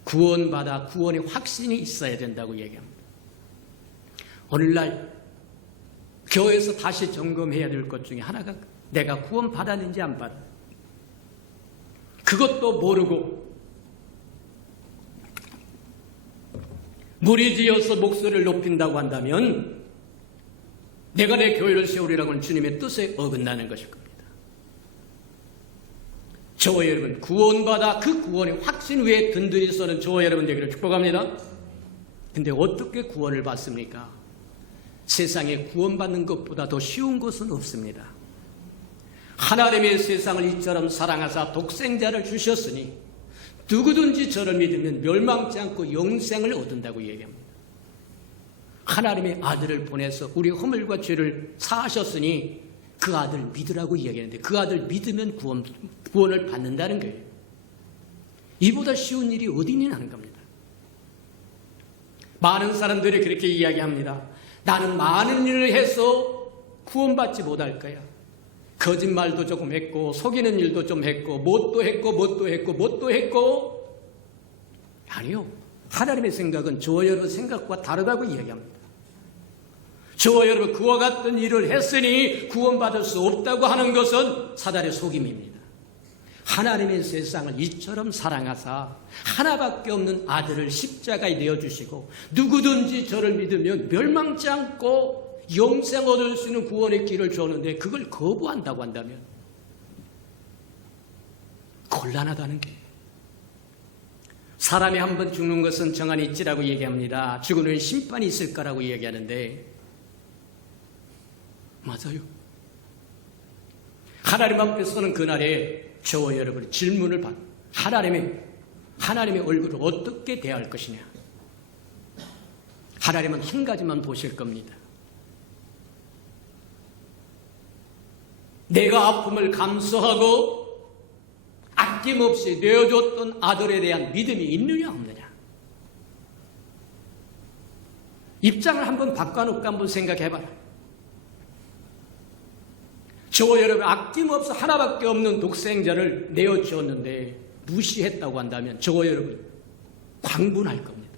구원받아 구원의 확신이 있어야 된다고 얘기합니다. 오늘날 교회에서 다시 점검해야 될 것 중에 하나가 내가 구원받았는지 안 받았는지, 그것도 모르고 무리지어서 목소리를 높인다고 한다면 내가 내 교회를 세우리라고 하는 주님의 뜻에 어긋나는 것일 겁니다. 저와 여러분 구원받아 그 구원의 확신 위에 든든히 서는 저와 여러분 되기를 축복합니다. 근데 어떻게 구원을 받습니까? 세상에 구원받는 것보다 더 쉬운 것은 없습니다. 하나님의 세상을 이처럼 사랑하사 독생자를 주셨으니 누구든지 저를 믿으면 멸망치 않고 영생을 얻는다고 얘기합니다. 하나님의 아들을 보내서 우리 허물과 죄를 사하셨으니 그 아들 믿으라고 이야기하는데 그 아들 믿으면 구원을 받는다는 거예요. 이보다 쉬운 일이 어디 있니 하는 겁니다. 많은 사람들이 그렇게 이야기합니다. 나는 많은 일을 해서 구원받지 못할 거야. 거짓말도 조금 했고 속이는 일도 좀 했고 뭣도 했고 아니요. 하나님의 생각은 저와 여러분 생각과 다르다고 이야기합니다. 저와 여러분 그와 같은 일을 했으니 구원받을 수 없다고 하는 것은 사단의 속임입니다. 하나님의 세상을 이처럼 사랑하사 하나밖에 없는 아들을 십자가에 내어주시고 누구든지 저를 믿으면 멸망치 않고 영생 얻을 수 있는 구원의 길을 줬는데 그걸 거부한다고 한다면 곤란하다는 게, 사람이 한 번 죽는 것은 정한이 있지라고 얘기합니다. 죽은 후에 심판이 있을 거라고 얘기하는데 맞아요. 하나님 앞에 서는 그날에 저와 여러분 질문을 받, 하나님의 얼굴을 어떻게 대할 것이냐. 하나님은 한 가지만 보실 겁니다. 내가 아픔을 감수하고 아낌없이 내어줬던 아들에 대한 믿음이 있느냐 없느냐. 입장을 한번 바꿔놓고 한번 생각해봐라. 저와 여러분 아낌없이 하나밖에 없는 독생자를 내어주었는데 무시했다고 한다면 저와 여러분 광분할 겁니다.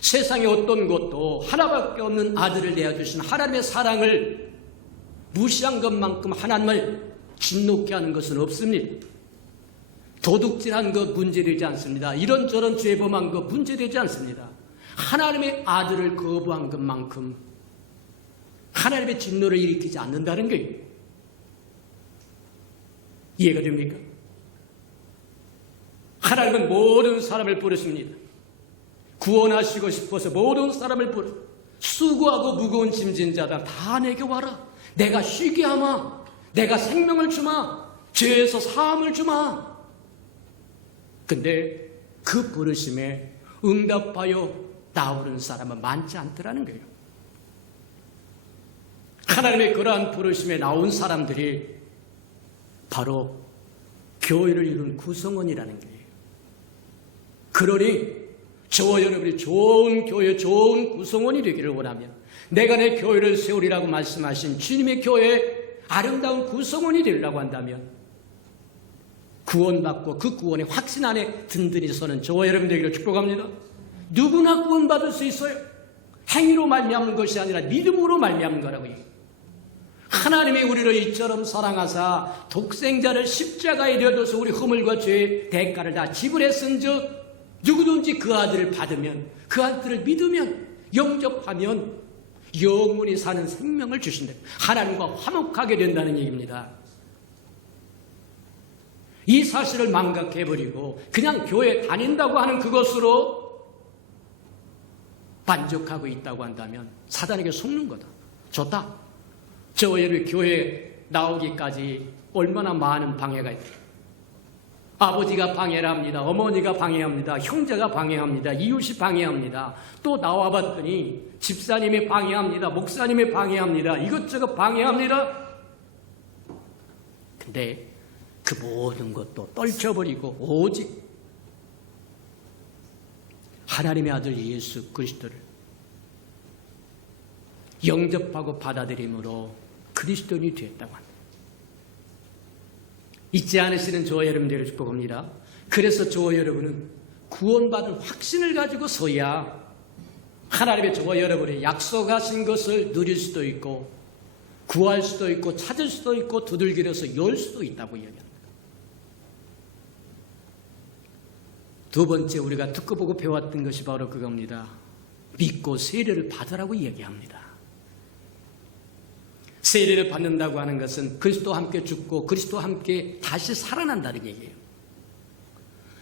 세상의 어떤 것도 하나밖에 없는 아들을 내어주신 하나님의 사랑을 무시한 것만큼 하나님을 진노케 하는 것은 없습니다. 도둑질한 것 문제되지 않습니다. 이런저런 죄범한 것 문제되지 않습니다. 하나님의 아들을 거부한 것만큼 하나님의 진노를 일으키지 않는다는 거예요. 이해가 됩니까? 하나님은 모든 사람을 부르십니다. 구원하시고 싶어서 모든 사람을 부르, 수고하고 무거운 짐진 자다 다 내게 와라. 내가 쉬게 하마. 내가 생명을 주마. 죄에서 사함을 주마. 근데 그 부르심에 응답하여 나오는 사람은 많지 않더라는 거예요. 하나님의 그러한 부르심에 나온 사람들이 바로 교회를 이룬 구성원이라는 거예요. 그러니 저와 여러분이 좋은 교회, 좋은 구성원이 되기를 원하면 내가 내 교회를 세우리라고 말씀하신 주님의 교회 아름다운 구성원이 되려고 한다면 구원받고 그 구원의 확신 안에 든든히 서는 저와 여러분 되기를 축복합니다. 누구나 구원받을 수 있어요. 행위로 말미암는 것이 아니라 믿음으로 말미암는 거라고 얘기해요. 하나님이 우리를 이처럼 사랑하사 독생자를 십자가에 내어둬서 우리 허물과 죄의 대가를 다 지불했은즉 누구든지 그 아들을 받으면, 그 아들을 믿으면, 영접하면 영원히 사는 생명을 주신다. 하나님과 화목하게 된다는 얘기입니다. 이 사실을 망각해버리고 그냥 교회 다닌다고 하는 그것으로 만족하고 있다고 한다면 사단에게 속는 거다. 좋다. 저 여러분 교회 나오기까지 얼마나 많은 방해가 있다. 아버지가 방해를 합니다. 어머니가 방해합니다. 형제가 방해합니다. 이웃이 방해합니다. 또 나와봤더니 집사님이 방해합니다. 목사님이 방해합니다. 이것저것 방해합니다. 근데 그 모든 것도 떨쳐버리고 오직 하나님의 아들 예수 그리스도를 영접하고 받아들임으로 그리스도인이 되었다고 합니다. 잊지 않으시는 저와 여러분들을 축복합니다. 그래서 저와 여러분은 구원받을 확신을 가지고 서야 하나님의 저와 여러분이 약속하신 것을 누릴 수도 있고 구할 수도 있고 찾을 수도 있고 두들기려서 열 수도 있다고 이야기합니다. 두 번째 우리가 듣고 보고 배웠던 것이 바로 그겁니다. 믿고 세례를 받으라고 이야기합니다. 세례를 받는다고 하는 것은 그리스도와 함께 죽고 그리스도와 함께 다시 살아난다는 얘기예요.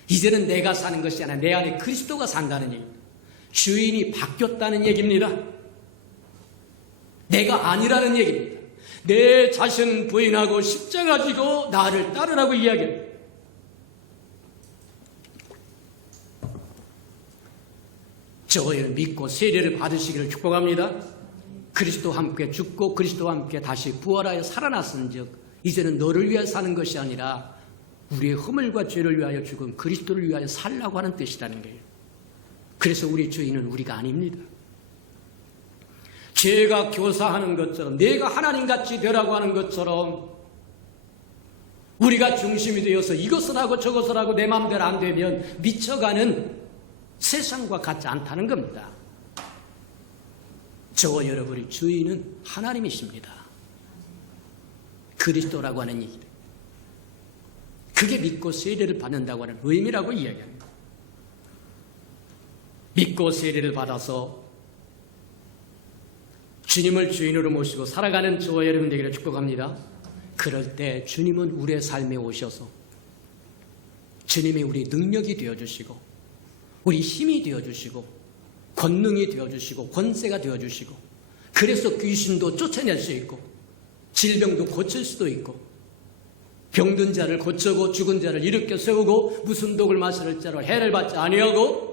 이제는 내가 사는 것이 아니라 내 안에 그리스도가 산다는 얘기입니다. 주인이 바뀌었다는 얘기입니다. 내가 아니라는 얘기입니다. 내 자신 부인하고 십자가 지고 나를 따르라고 이야기합니다. 저희를 믿고 세례를 받으시기를 축복합니다. 그리스도와 함께 죽고 그리스도와 함께 다시 부활하여 살아났은즉 이제는 너를 위하여 사는 것이 아니라 우리의 허물과 죄를 위하여 죽은 그리스도를 위하여 살라고 하는 뜻이라는 거예요. 그래서 우리 주인은 우리가 아닙니다. 죄가 교사하는 것처럼 내가 하나님같이 되라고 하는 것처럼 우리가 중심이 되어서 이것을 하고 저것을 하고 내 마음대로 안 되면 미쳐가는 세상과 같지 않다는 겁니다. 저와 여러분의 주인은 하나님이십니다. 그리스도라고 하는 얘기를. 그게 믿고 세례를 받는다고 하는 의미라고 이야기합니다. 믿고 세례를 받아서 주님을 주인으로 모시고 살아가는 저와 여러분 되기를 축복합니다. 그럴 때 주님은 우리의 삶에 오셔서 주님이 우리 능력이 되어주시고 우리 힘이 되어주시고 권능이 되어주시고 권세가 되어주시고 그래서 귀신도 쫓아낼 수 있고 질병도 고칠 수도 있고 병든 자를 고치고 죽은 자를 일으켜 세우고 무슨 독을 마실 자를 해를 받지 아니하고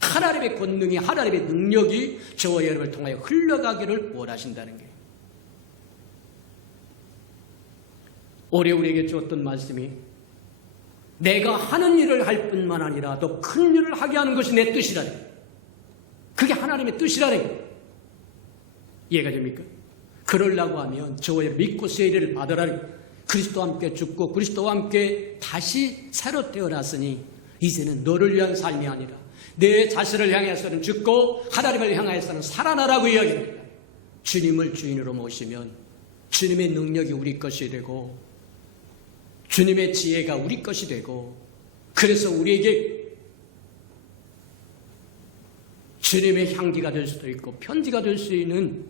하나님의 권능이 하나님의 능력이 저와 여러분을 통하여 흘러가기를 원하신다는 거예요. 올해 우리에게 주었던 말씀이 내가 하는 일을 할 뿐만 아니라 더 큰 일을 하게 하는 것이 내 뜻이라니. 그게 하나님의 뜻이라니. 이해가 됩니까? 그러려고 하면 저와 믿고 세례를 받으라니. 그리스도와 함께 죽고 그리스도와 함께 다시 새로 태어났으니 이제는 너를 위한 삶이 아니라 내 자신을 향해서는 죽고 하나님을 향해서는 살아나라고 이야기합니다. 주님을 주인으로 모시면 주님의 능력이 우리 것이 되고 주님의 지혜가 우리 것이 되고 그래서 우리에게 주님의 향기가 될 수도 있고 편지가 될 수 있는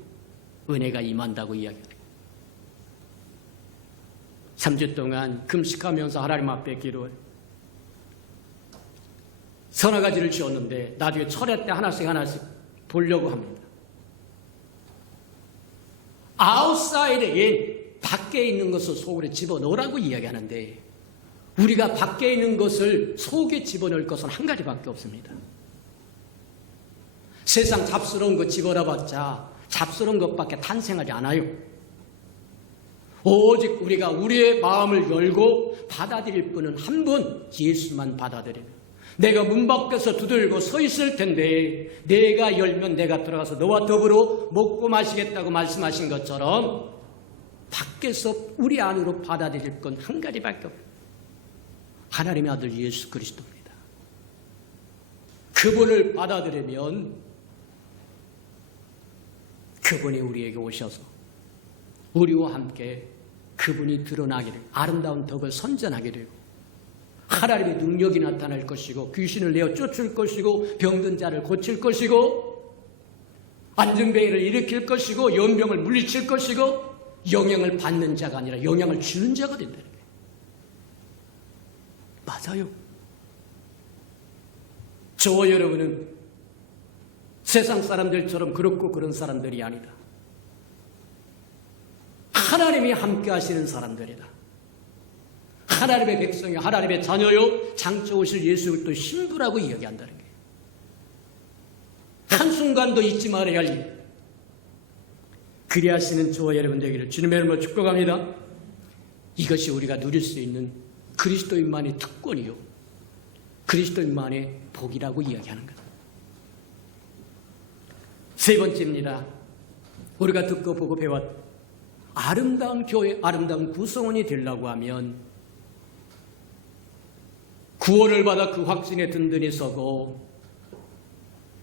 은혜가 임한다고 이야기합니다. 3주 동안 금식하면서 하나님 앞에 기도해 서너 가지를 지었는데 나중에 철회 때 하나씩 보려고 합니다. 아웃사이드에 밖에 있는 것을 속으로 집어넣으라고 이야기하는데 우리가 밖에 있는 것을 속에 집어넣을 것은 한 가지밖에 없습니다. 세상 잡스러운 것 집어넣어봤자 잡스러운 것밖에 탄생하지 않아요. 오직 우리가 우리의 마음을 열고 받아들일 분은 한 분 예수만 받아들이면 내가 문 밖에서 두들고 서 있을 텐데 내가 열면 내가 들어가서 너와 더불어 먹고 마시겠다고 말씀하신 것처럼 밖에서 우리 안으로 받아들일 건 한 가지밖에 없어요. 하나님의 아들 예수 그리스도입니다. 그분을 받아들이면 그분이 우리에게 오셔서 우리와 함께 그분이 드러나기를 아름다운 덕을 선전하게 되고 하나님의 능력이 나타날 것이고 귀신을 내어 쫓을 것이고 병든 자를 고칠 것이고 안증뱅이를 일으킬 것이고 연병을 물리칠 것이고 영향을 받는 자가 아니라 영향을 주는 자가 된다는 거예요. 맞아요. 저와 여러분은 세상 사람들처럼 그렇고 그런 사람들이 아니다. 하나님이 함께 하시는 사람들이다. 하나님의 백성이요, 하나님의 자녀요, 장차 오실 예수 그리스도의 신부라고 이야기한다는 거예요. 한순간도 잊지 말아야 할 일. 그리하시는 저와 여러분 되기를 주님의 이름으로 축복합니다. 이것이 우리가 누릴 수 있는 그리스도인만의 특권이요, 그리스도인만의 복이라고 이야기하는 거다. 세 번째입니다. 우리가 듣고 보고 배웠 아름다운 교회, 아름다운 구성원이 되려고 하면 구원을 받아 그 확신에 든든히 서고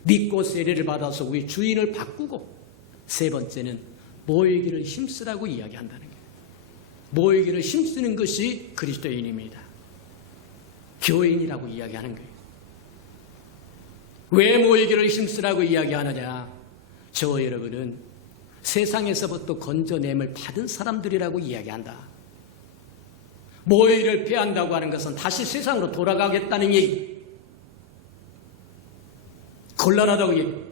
믿고 세례를 받아서 우리 주인을 바꾸고, 세 번째는 모이기를 힘쓰라고 이야기한다는 거예요. 모이기를 힘쓰는 것이 그리스도인입니다. 교인이라고 이야기하는 거예요. 왜 모이기를 힘쓰라고 이야기하느냐? 저와 여러분은 세상에서부터 건져냄을 받은 사람들이라고 이야기한다. 모이기를 피한다고 하는 것은 다시 세상으로 돌아가겠다는 얘기. 곤란하다고 얘기.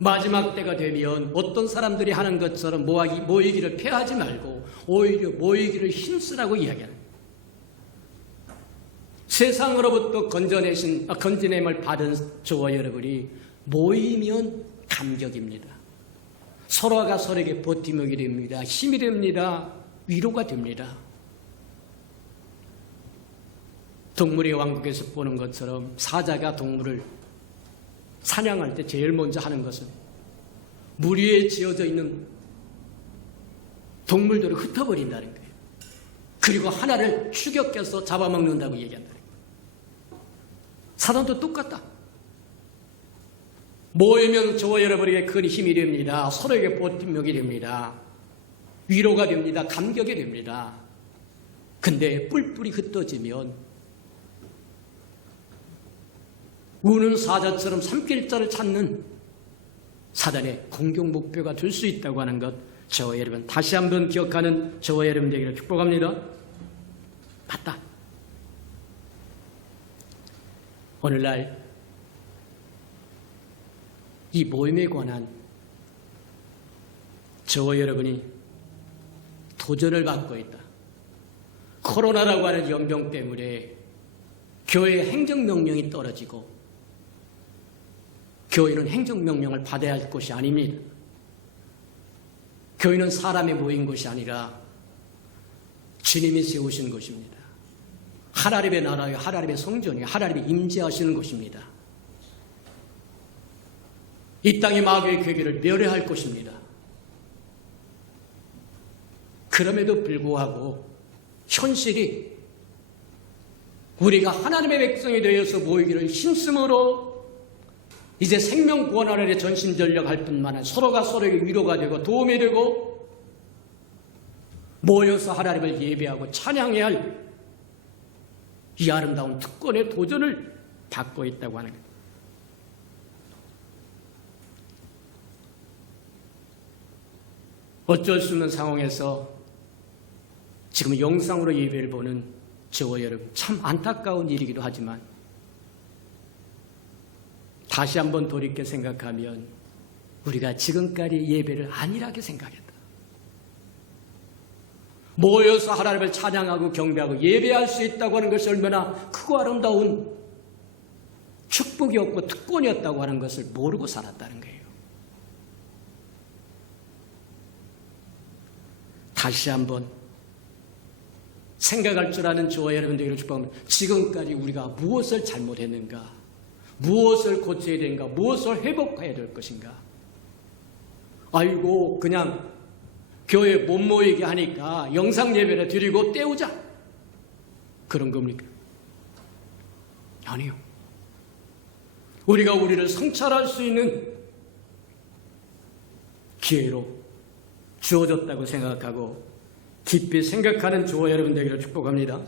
마지막 때가 되면 어떤 사람들이 하는 것처럼 모이기를 피하지 말고 오히려 모이기를 힘쓰라고 이야기합니다. 세상으로부터 건져냄을 받은 저와 여러분이 모이면 감격입니다. 서로가 서로에게 버팀목이 됩니다. 힘이 됩니다. 위로가 됩니다. 동물의 왕국에서 보는 것처럼 사자가 동물을 사냥할 때 제일 먼저 하는 것은 물 위에 지어져 있는 동물들을 흩어버린다는 거예요. 그리고 하나를 추격해서 잡아먹는다고 얘기한다는 거예요. 사단도 똑같다. 모이면 저와 여러분에게 큰 힘이 됩니다. 서로에게 버팀목이 됩니다. 위로가 됩니다. 감격이 됩니다. 근데 뿔뿔이 흩어지면 우는 사자처럼 삼킬자를 찾는 사단의 공격 목표가 될 수 있다고 하는 것, 저와 여러분 다시 한번 기억하는 저와 여러분 되기를 축복합니다. 맞다. 오늘날 이 모임에 관한 저와 여러분이 도전을 받고 있다. 코로나라고 하는 연병 때문에 교회의 행정명령이 떨어지고 교회는 행정명령을 받아야 할 곳이 아닙니다. 교회는 사람이 모인 곳이 아니라 주님이 세우신 곳입니다. 하나님의 나라요, 하나님의 성전이요, 하나님이 임재하시는 곳입니다. 이 땅의 마귀의 괴계를 멸해할 곳입니다. 그럼에도 불구하고 현실이 우리가 하나님의 백성이 되어서 모이기를 힘쓰므로 이제 생명 구원하는 데 전심전력할 뿐만 아니라 서로가 서로에게 위로가 되고 도움이 되고 모여서 하나님을 예배하고 찬양해야 할 이 아름다운 특권의 도전을 받고 있다고 하는 겁니다. 어쩔 수 없는 상황에서 지금 영상으로 예배를 보는 저와 여러분, 참 안타까운 일이기도 하지만 다시 한번 돌이켜 생각하면 우리가 지금까지 예배를 안일하게 생각했다. 모여서 하나님을 찬양하고 경배하고 예배할 수 있다고 하는 것이 얼마나 크고 아름다운 축복이었고 특권이었다고 하는 것을 모르고 살았다는 거예요. 다시 한번 생각할 줄 아는 저와 여러분들에게 축복합니다. 지금까지 우리가 무엇을 잘못했는가, 무엇을 고쳐야 되는가, 무엇을 회복해야 될 것인가. 아이고 그냥 교회 못 모이게 하니까 영상 예배를 드리고 때우자, 그런 겁니까? 아니요. 우리가 우리를 성찰할 수 있는 기회로 주어졌다고 생각하고 깊이 생각하는 저와 여러분 되기를 축복합니다.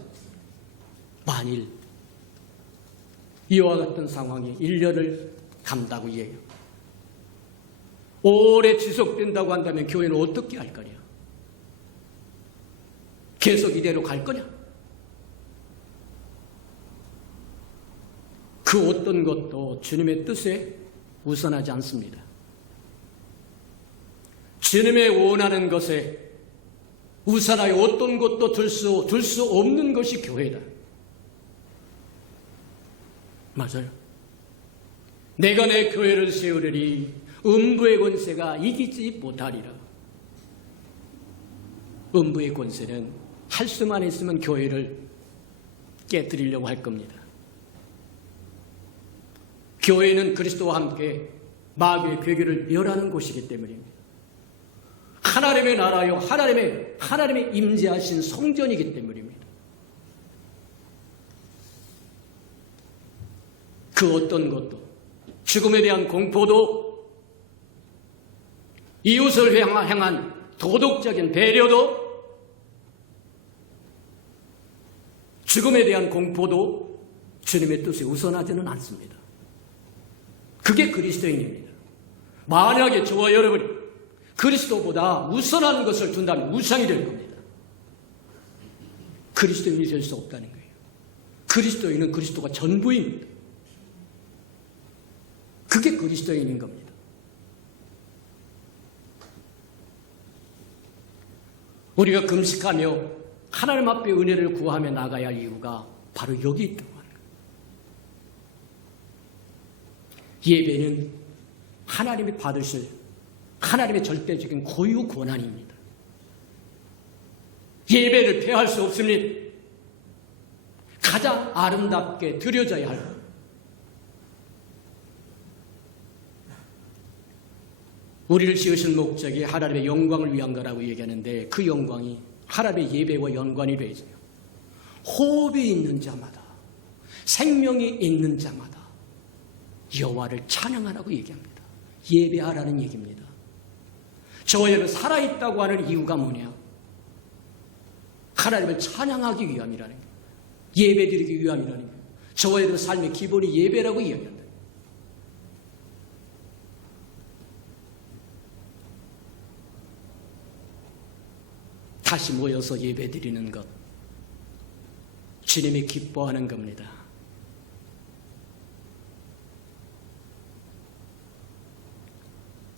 만일 이와 같은 상황이 1년을 간다고 이야기해요. 오래 지속된다고 한다면 교회는 어떻게 할 거냐? 계속 이대로 갈 거냐? 그 어떤 것도 주님의 뜻에 우선하지 않습니다. 주님의 원하는 것에 우선하여 어떤 것도 둘 수 없는 것이 교회다. 맞아요. 내가 내 교회를 세우리니 음부의 권세가 이기지 못하리라. 음부의 권세는 할 수만 있으면 교회를 깨뜨리려고 할 겁니다. 교회는 그리스도와 함께 마귀의 괴계를 멸하는 곳이기 때문입니다. 하나님의 나라요, 하나님의 임재하신 성전이기 때문입니다. 그 어떤 것도, 죽음에 대한 공포도, 이웃을 향한 도덕적인 배려도, 죽음에 대한 공포도 주님의 뜻에 우선하지는 않습니다. 그게 그리스도인입니다. 만약에 저와 여러분이 그리스도보다 우선하는 것을 둔다면 우상이 될 겁니다. 그리스도인이 될 수 없다는 거예요. 그리스도인은 그리스도가 전부입니다. 그게 그리스도인인 겁니다. 우리가 금식하며 하나님 앞에 은혜를 구하며 나가야 할 이유가 바로 여기 있다고 하는 거예요. 예배는 하나님이 받으실 하나님의 절대적인 고유 권한입니다. 예배를 폐할 수 없습니다. 가장 아름답게 드려져야 할 것. 우리를 지으신 목적이 하나님의 영광을 위한 거라고 얘기하는데 그 영광이 하나님의 예배와 연관이 되어 있어요. 호흡이 있는 자마다, 생명이 있는 자마다 여호와를 찬양하라고 얘기합니다. 예배하라는 얘기입니다. 저와 여러분 살아있다고 하는 이유가 뭐냐? 하나님을 찬양하기 위함이라는 거예요. 예배드리기 위함이라는 거예요. 저와 여러분 삶의 기본이 예배라고 이야기합니다. 다시 모여서 예배드리는 것, 주님이 기뻐하는 겁니다.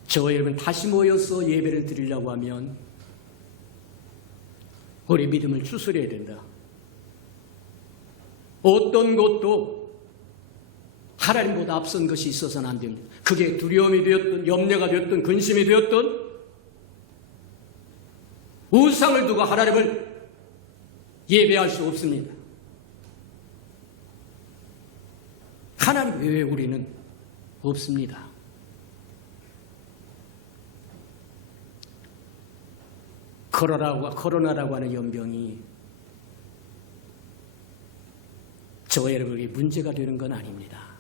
저와 여러분 다시 모여서 예배를 드리려고 하면 우리 믿음을 추스려야 된다. 어떤 것도 하나님보다 앞선 것이 있어서는 안 됩니다. 그게 두려움이 되었든 염려가 되었든 근심이 되었든 우상을 두고 하나님을 예배할 수 없습니다. 하나님 외에 우리는 없습니다. 코로나라고 하는 연병이 저와 여러분에게 문제가 되는 건 아닙니다.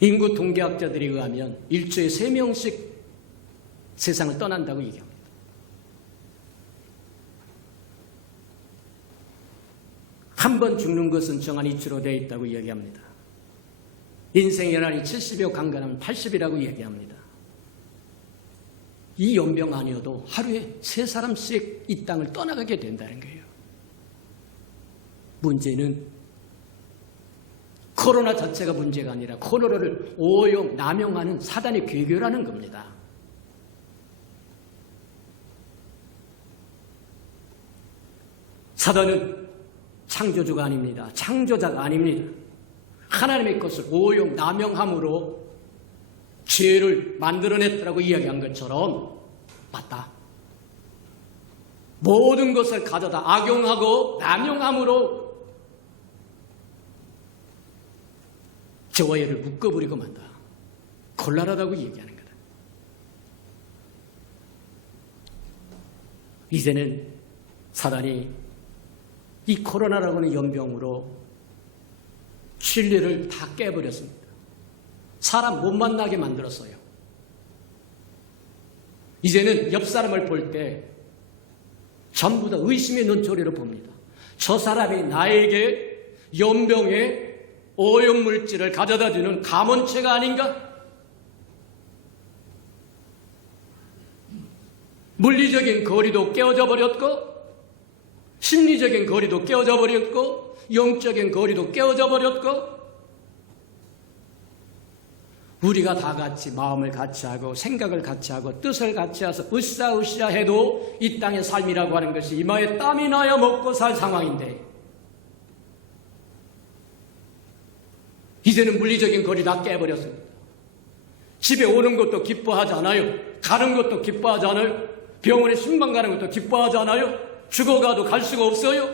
인구 통계학자들에 의하면 일주에 3명씩 세상을 떠난다고 얘기합니다. 한 번 죽는 것은 정한 이치로 되어 있다고 얘기합니다. 인생의 연한이 70여 강간하면 80이라고 얘기합니다. 이 연병 아니어도 하루에 3사람씩 이 땅을 떠나가게 된다는 거예요. 문제는 코로나 자체가 문제가 아니라 코로나를 오용, 남용하는 사단의 괴계라는 겁니다. 사단은 창조주가 아닙니다. 창조자가 아닙니다. 하나님의 것을 오용, 남용함으로 죄를 만들어냈다고 이야기한 것처럼 맞다. 모든 것을 가져다 악용하고 남용함으로 저와 얘를 묶어버리고 만다. 곤란하다고 얘기하는 거다. 이제는 사단이 이 코로나라고 하는 연병으로 신뢰를 다 깨버렸습니다. 사람 못 만나게 만들었어요. 이제는 옆 사람을 볼 때 전부 다 의심의 눈초리로 봅니다. 저 사람이 나에게 연병에 오염물질을 가져다 주는 감원체가 아닌가? 물리적인 거리도 깨어져 버렸고 심리적인 거리도 깨어져 버렸고 영적인 거리도 깨어져 버렸고 우리가 다 같이 마음을 같이 하고 생각을 같이 하고 뜻을 같이 해서 으쌰으쌰 해도 이 땅의 삶이라고 하는 것이 이마에 땀이 나야 먹고 살 상황인데 이제는 물리적인 거리 다 깨버렸습니다. 집에 오는 것도 기뻐하지 않아요. 가는 것도 기뻐하지 않아요. 병원에 신방 가는 것도 기뻐하지 않아요. 죽어가도 갈 수가 없어요.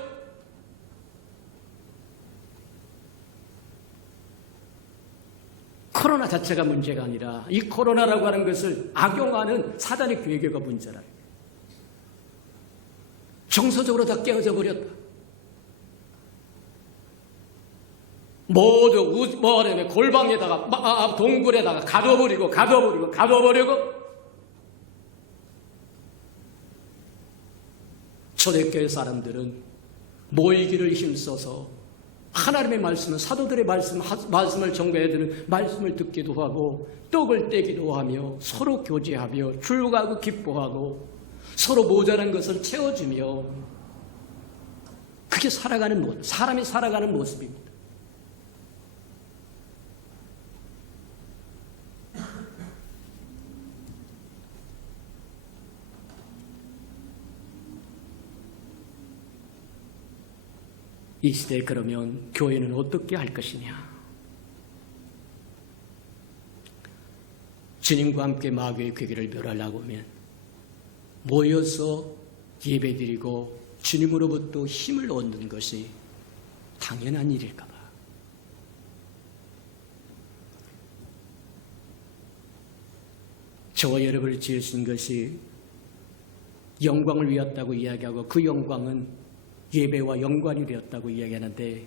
코로나 자체가 문제가 아니라 이 코로나라고 하는 것을 악용하는 사단의 괴계가 문제라. 정서적으로 다 깨어져 버렸다. 모두 골방에다가 동굴에다가 가둬버리고 초대교회 사람들은 모이기를 힘써서 하나님의 말씀은 사도들의 말씀을 전가해야 되는 말씀을 듣기도 하고 떡을 떼기도 하며 서로 교제하며 출가하고 기뻐하고 서로 모자란 것을 채워주며 그게 살아가는 모습, 사람이 살아가는 모습입니다. 이 시대에 그러면 교회는 어떻게 할 것이냐? 주님과 함께 마귀의 괴계를 멸하려고 하면 모여서 예배드리고 주님으로부터 힘을 얻는 것이 당연한 일일까 봐. 저와 여러분을 지으신 것이 영광을 위하였다고 이야기하고 그 영광은 예배와 연관이 되었다고 이야기하는데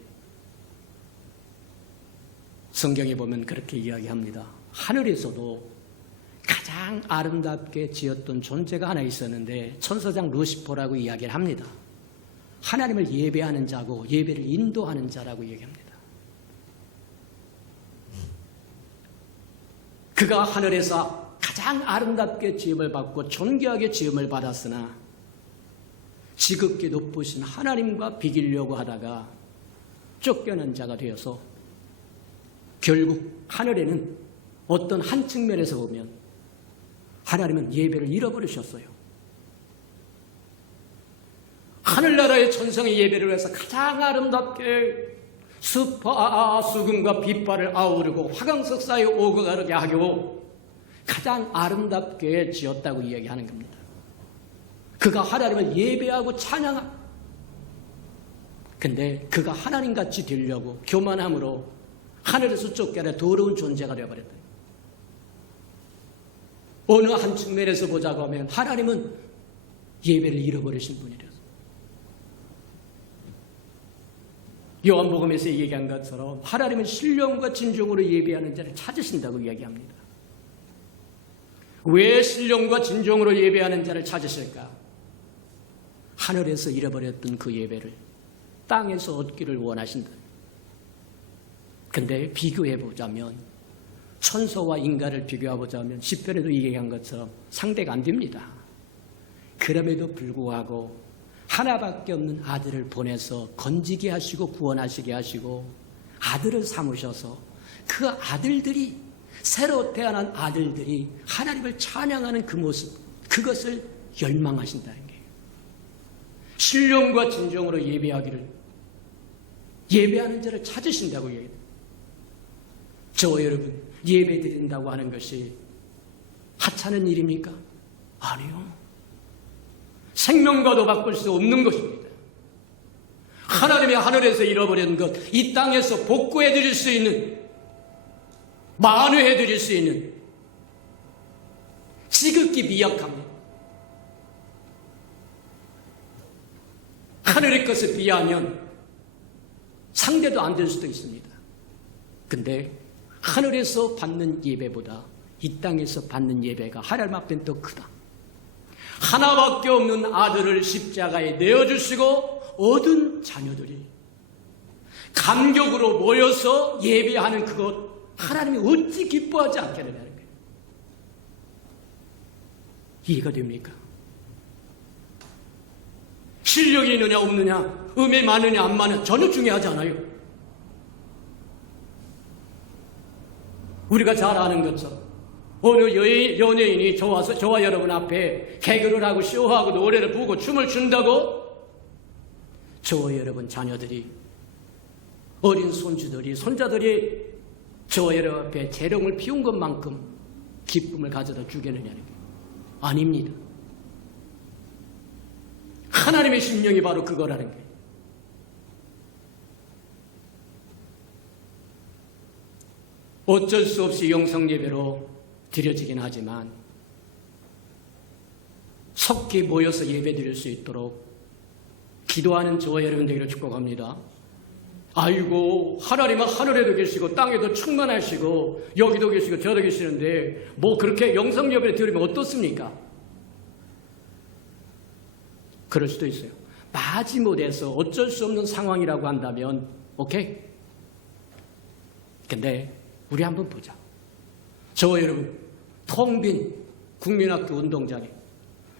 성경에 보면 그렇게 이야기합니다. 하늘에서도 가장 아름답게 지었던 존재가 하나 있었는데 천사장 루시퍼라고 이야기를 합니다. 하나님을 예배하는 자고 예배를 인도하는 자라고 얘기합니다. 그가 하늘에서 가장 아름답게 지음을 받고 존귀하게 지음을 받았으나 지극히 높으신 하나님과 비기려고 하다가 쫓겨난 자가 되어서 결국 하늘에는 어떤 한 측면에서 보면 하나님은 예배를 잃어버리셨어요. 하늘나라의 천성의 예배를 위해서 가장 아름답게 수파 수금과 빛발을 아우르고 화강석 사이에 오고 가르게 하고 가장 아름답게 지었다고 이야기하는 겁니다. 그가 하나님을 예배하고 찬양하고 근데 그가 하나님같이 되려고 교만함으로 하늘에서 쫓겨나 더러운 존재가 되어버렸다. 어느 한 측면에서 보자고 하면 하나님은 예배를 잃어버리신 분이라서 요한복음에서 얘기한 것처럼 하나님은 신령과 진정으로 예배하는 자를 찾으신다고 이야기합니다. 왜 신령과 진정으로 예배하는 자를 찾으실까? 하늘에서 잃어버렸던 그 예배를 땅에서 얻기를 원하신다. 근데 비교해보자면 천사와 인간을 비교해보자면 시편에도 얘기한 것처럼 상대가 안 됩니다. 그럼에도 불구하고 하나밖에 없는 아들을 보내서 건지게 하시고 구원하시게 하시고 아들을 삼으셔서 그 아들들이 새로 태어난 아들들이 하나님을 찬양하는 그 모습 그것을 열망하신다는 거예요. 신령과 진정으로 예배하는 자를 찾으신다고 얘기해요. 저와 여러분 예배 드린다고 하는 것이 하찮은 일입니까? 아니요. 생명과도 바꿀 수 없는 것입니다. 하나님의 하늘에서 잃어버린 것, 이 땅에서 복구해 드릴 수 있는, 만회해 드릴 수 있는 지극히 미약합니다. 하늘의 것을 비하면 상대도 안 될 수도 있습니다. 근데 하늘에서 받는 예배보다 이 땅에서 받는 예배가 하나님 앞엔 더 크다. 하나밖에 없는 아들을 십자가에 내어주시고 얻은 자녀들이 감격으로 모여서 예배하는 그것 하나님이 어찌 기뻐하지 않겠느냐는 거예요. 이해가 됩니까? 실력이 있느냐 없느냐, 음이 많으냐 안 많으냐 전혀 중요하지 않아요. 우리가 잘 아는 것처럼 어느 연예인이 저와 여러분 앞에 개그를 하고 쇼하고 노래를 부르고 춤을 춘다고 저와 여러분 자녀들이, 어린 손주들이, 손자들이 저와 여러분 앞에 재롱을 피운 것만큼 기쁨을 가져다 주겠느냐는 게 아닙니다. 하나님의 심령이 바로 그거라는 거예요. 어쩔 수 없이 영성예배로 드려지긴 하지만 속히 모여서 예배 드릴 수 있도록 기도하는 저와 여러분 되기를 축복합니다. 아이고, 하나님은 하늘에도 계시고 땅에도 충만하시고 여기도 계시고 저도 계시는데 뭐 그렇게 영성예배를 드리면 어떻습니까? 그럴 수도 있어요. 마지못해서 어쩔 수 없는 상황이라고 한다면 오케이. 근데 우리 한번 보자. 저와 여러분 텅 빈 국민학교 운동장에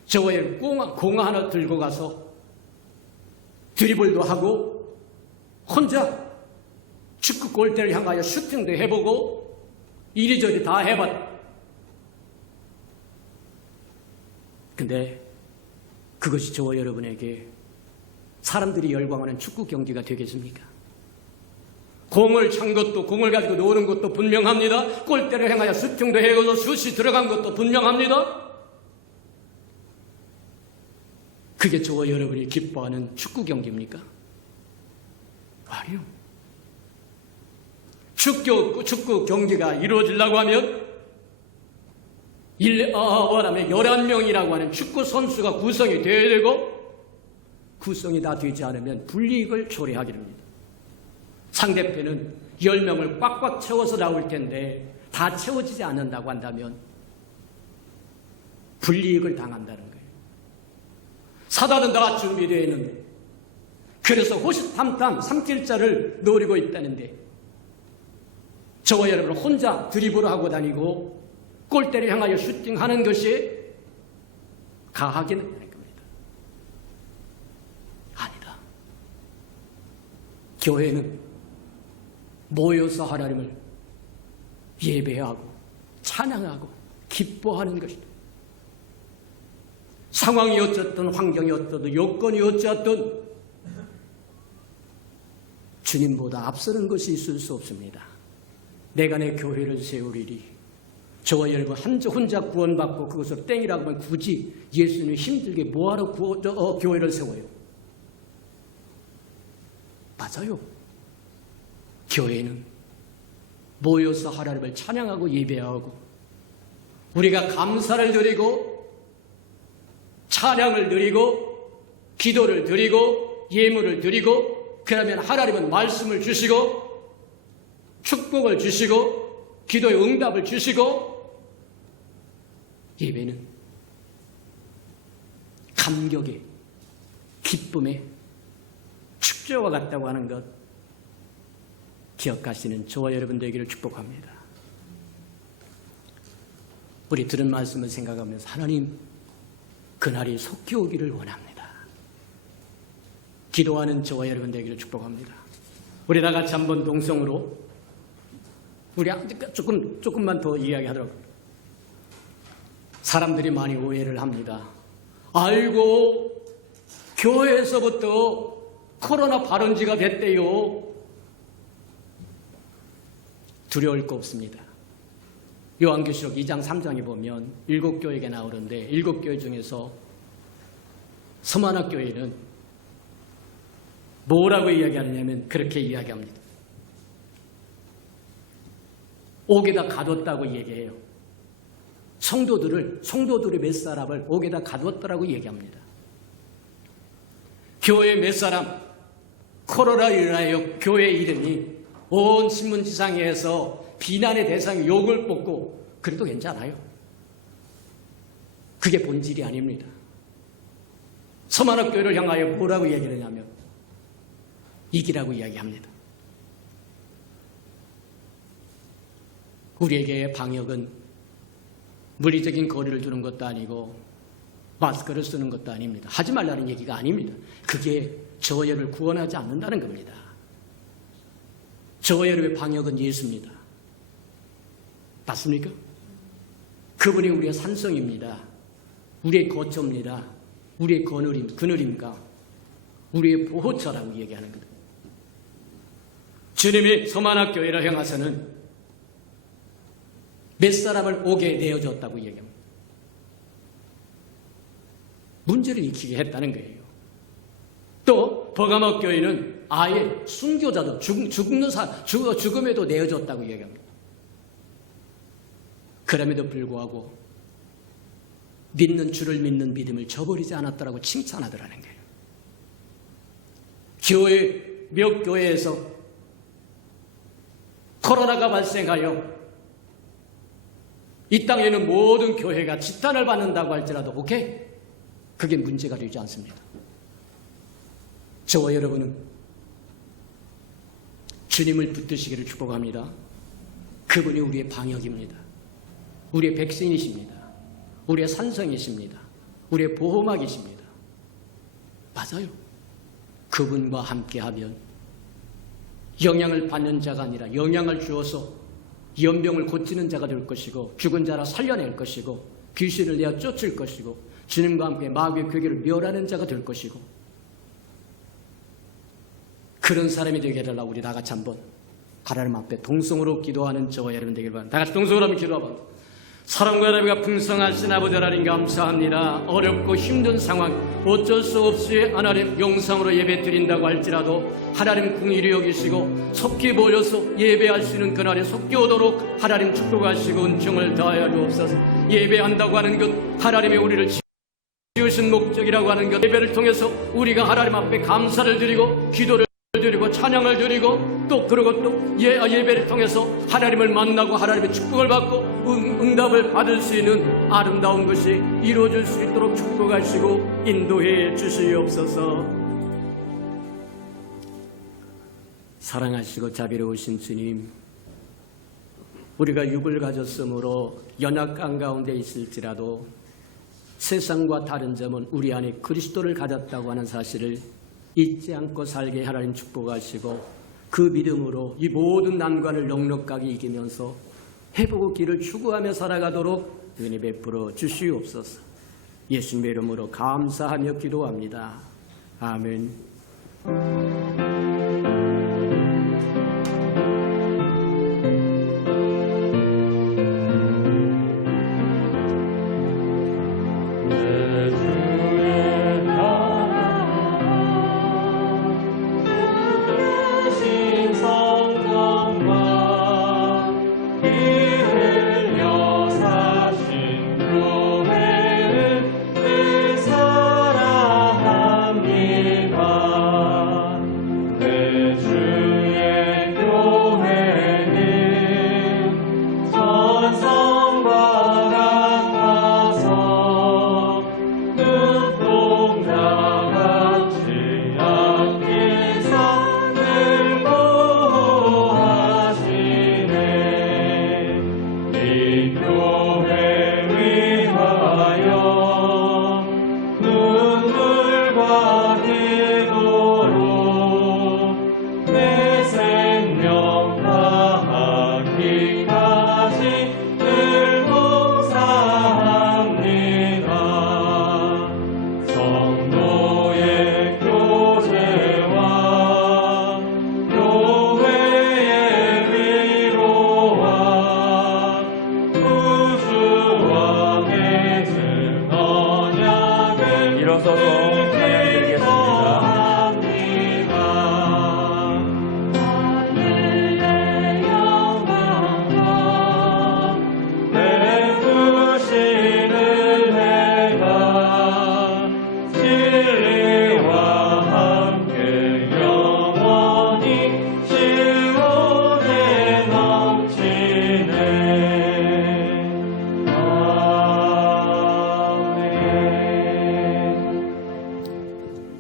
저와 여러분 공화 하나 들고 가서 드리블도 하고 혼자 축구 골대를 향하여 슈팅도 해보고 이리저리 다 해봤다. 근데 그것이 저와 여러분에게 사람들이 열광하는 축구 경기가 되겠습니까? 공을 찬 것도, 공을 가지고 노는 것도 분명합니다. 골대를 향하여 슈팅도 해서 슛이 들어간 것도 분명합니다. 그게 저와 여러분이 기뻐하는 축구 경기입니까? 아니요. 축구 경기가 이루어지려고 하면 11명이라고 하는 축구 선수가 구성이 되어야 되고, 구성이 다 되지 않으면 불이익을 초래하게 됩니다. 상대편은 10명을 꽉꽉 채워서 나올 텐데 다 채워지지 않는다고 한다면 불이익을 당한다는 거예요. 사단은 다 준비되어 있는데, 그래서 호시탐탐 3킬자를 노리고 있다는데 저와 여러분은 혼자 드리블을 하고 다니고 골대를 향하여 슈팅하는 것이 가하기는 할 겁니다. 아니다. 교회는 모여서 하나님을 예배하고 찬양하고 기뻐하는 것이다. 상황이 어쨌든 환경이 어떻든 여건이 어쨌든 주님보다 앞서는 것이 있을 수 없습니다. 내가 내 교회를 세우리리. 저와 여러분 혼자 구원받고 그것을 땡이라고 하면 굳이 예수님이 힘들게 뭐하러 교회를 세워요? 맞아요. 교회는 모여서 하나님을 찬양하고 예배하고 우리가 감사를 드리고 찬양을 드리고 기도를 드리고 예물을 드리고, 그러면 하나님은 말씀을 주시고 축복을 주시고 기도의 응답을 주시고, 예배는 감격의 기쁨의 축제와 같다고 하는 것 기억하시는 저와 여러분 되기를 축복합니다. 우리 들은 말씀을 생각하면서 하나님, 그날이 속히 오기를 원합니다. 기도하는 저와 여러분 되기를 축복합니다. 우리 다 같이 한번 동성으로 우리 조금만 더 이야기하도록. 사람들이 많이 오해를 합니다. 아이고, 교회에서부터 코로나 발원지가 됐대요. 두려울 거 없습니다. 요한계시록 2장 3장에 보면 7교회가 나오는데 7교회 중에서 서만학교회는 뭐라고 이야기하느냐면 그렇게 이야기합니다. 옥에다 가뒀다고 얘기해요. 성도들의 몇 사람을 옥에다 가뒀더라고 얘기합니다. 교회 몇 사람, 코로나로 인하여 교회 이름이 온 신문지상에서 비난의 대상 욕을 뽑고 그래도 괜찮아요. 그게 본질이 아닙니다. 서만학교회를 향하여 뭐라고 얘기하냐면 이기라고 이야기합니다. 우리에게 방역은 물리적인 거리를 두는 것도 아니고 마스크를 쓰는 것도 아닙니다. 하지 말라는 얘기가 아닙니다. 그게 저혈을 구원하지 않는다는 겁니다. 저혈의 방역은 예수입니다. 맞습니까? 그분이 우리의 산성입니다. 우리의 거처입니다. 우리의 그늘입니다. 우리의 보호처라고 얘기하는 겁니다. 주님이 서만학교회를 향해서는 몇 사람을 오게 내어줬다고 얘기합니다. 문제를 익히게 했다는 거예요. 또 버가목교회는 아예 순교자도 죽음에도 내어줬다고 얘기합니다. 그럼에도 불구하고 믿는 주를 믿는 믿음을 저버리지 않았다라고 칭찬하더라는 거예요. 몇 교회에서 코로나가 발생하여 이 땅에 있는 모든 교회가 지탄을 받는다고 할지라도 오케이? 그게 문제가 되지 않습니다. 저와 여러분은 주님을 붙드시기를 축복합니다. 그분이 우리의 방역입니다. 우리의 백신이십니다. 우리의 산성이십니다. 우리의 보호막이십니다. 맞아요. 그분과 함께하면 영향을 받는 자가 아니라 영향을 주어서 연병을 고치는 자가 될 것이고 죽은 자라 살려낼 것이고 귀신을 내어 쫓을 것이고 주님과 함께 마귀의 괴계를 멸하는 자가 될 것이고 그런 사람이 되게 해달라고 우리 다 같이 한번 하나님 앞에 동성으로 기도하는 저와 여러분 되길 바랍니다. 다 같이 동성으로 한번 기도해봅니다. 사랑과 나비가 풍성하신 아버지 하나님 감사합니다. 어렵고 힘든 상황 어쩔 수 없이 하나님 영상으로 예배 드린다고 할지라도 하나님 긍휼히 여기시고 속히 모여서 예배할 수 있는 그날에 속히 오도록 하나님 축복하시고 은총을 다하여 주옵소서. 예배한다고 하는 것 하나님이 우리를 지으신 목적이라고 하는 것 예배를 통해서 우리가 하나님 앞에 감사를 드리고 기도를 드리고 찬양을 드리고 또 그리고 또 예배를 통해서 하나님을 만나고 하나님의 축복을 받고 응답을 받을 수 있는 아름다운 것이 이루어질 수 있도록 축복하시고 인도해 주시옵소서. 사랑하시고 자비로우신 주님, 우리가 육을 가졌으므로 연약한 가운데 있을지라도 세상과 다른 점은 우리 안에 그리스도를 가졌다고 하는 사실을 잊지 않고 살게 하나님 축복하시고 그 믿음으로 이 모든 난관을 넉넉하게 이기면서 회복의 길을 추구하며 살아가도록 은혜 베풀어 주시옵소서. 예수님의 이름으로 감사하며 기도합니다. 아멘.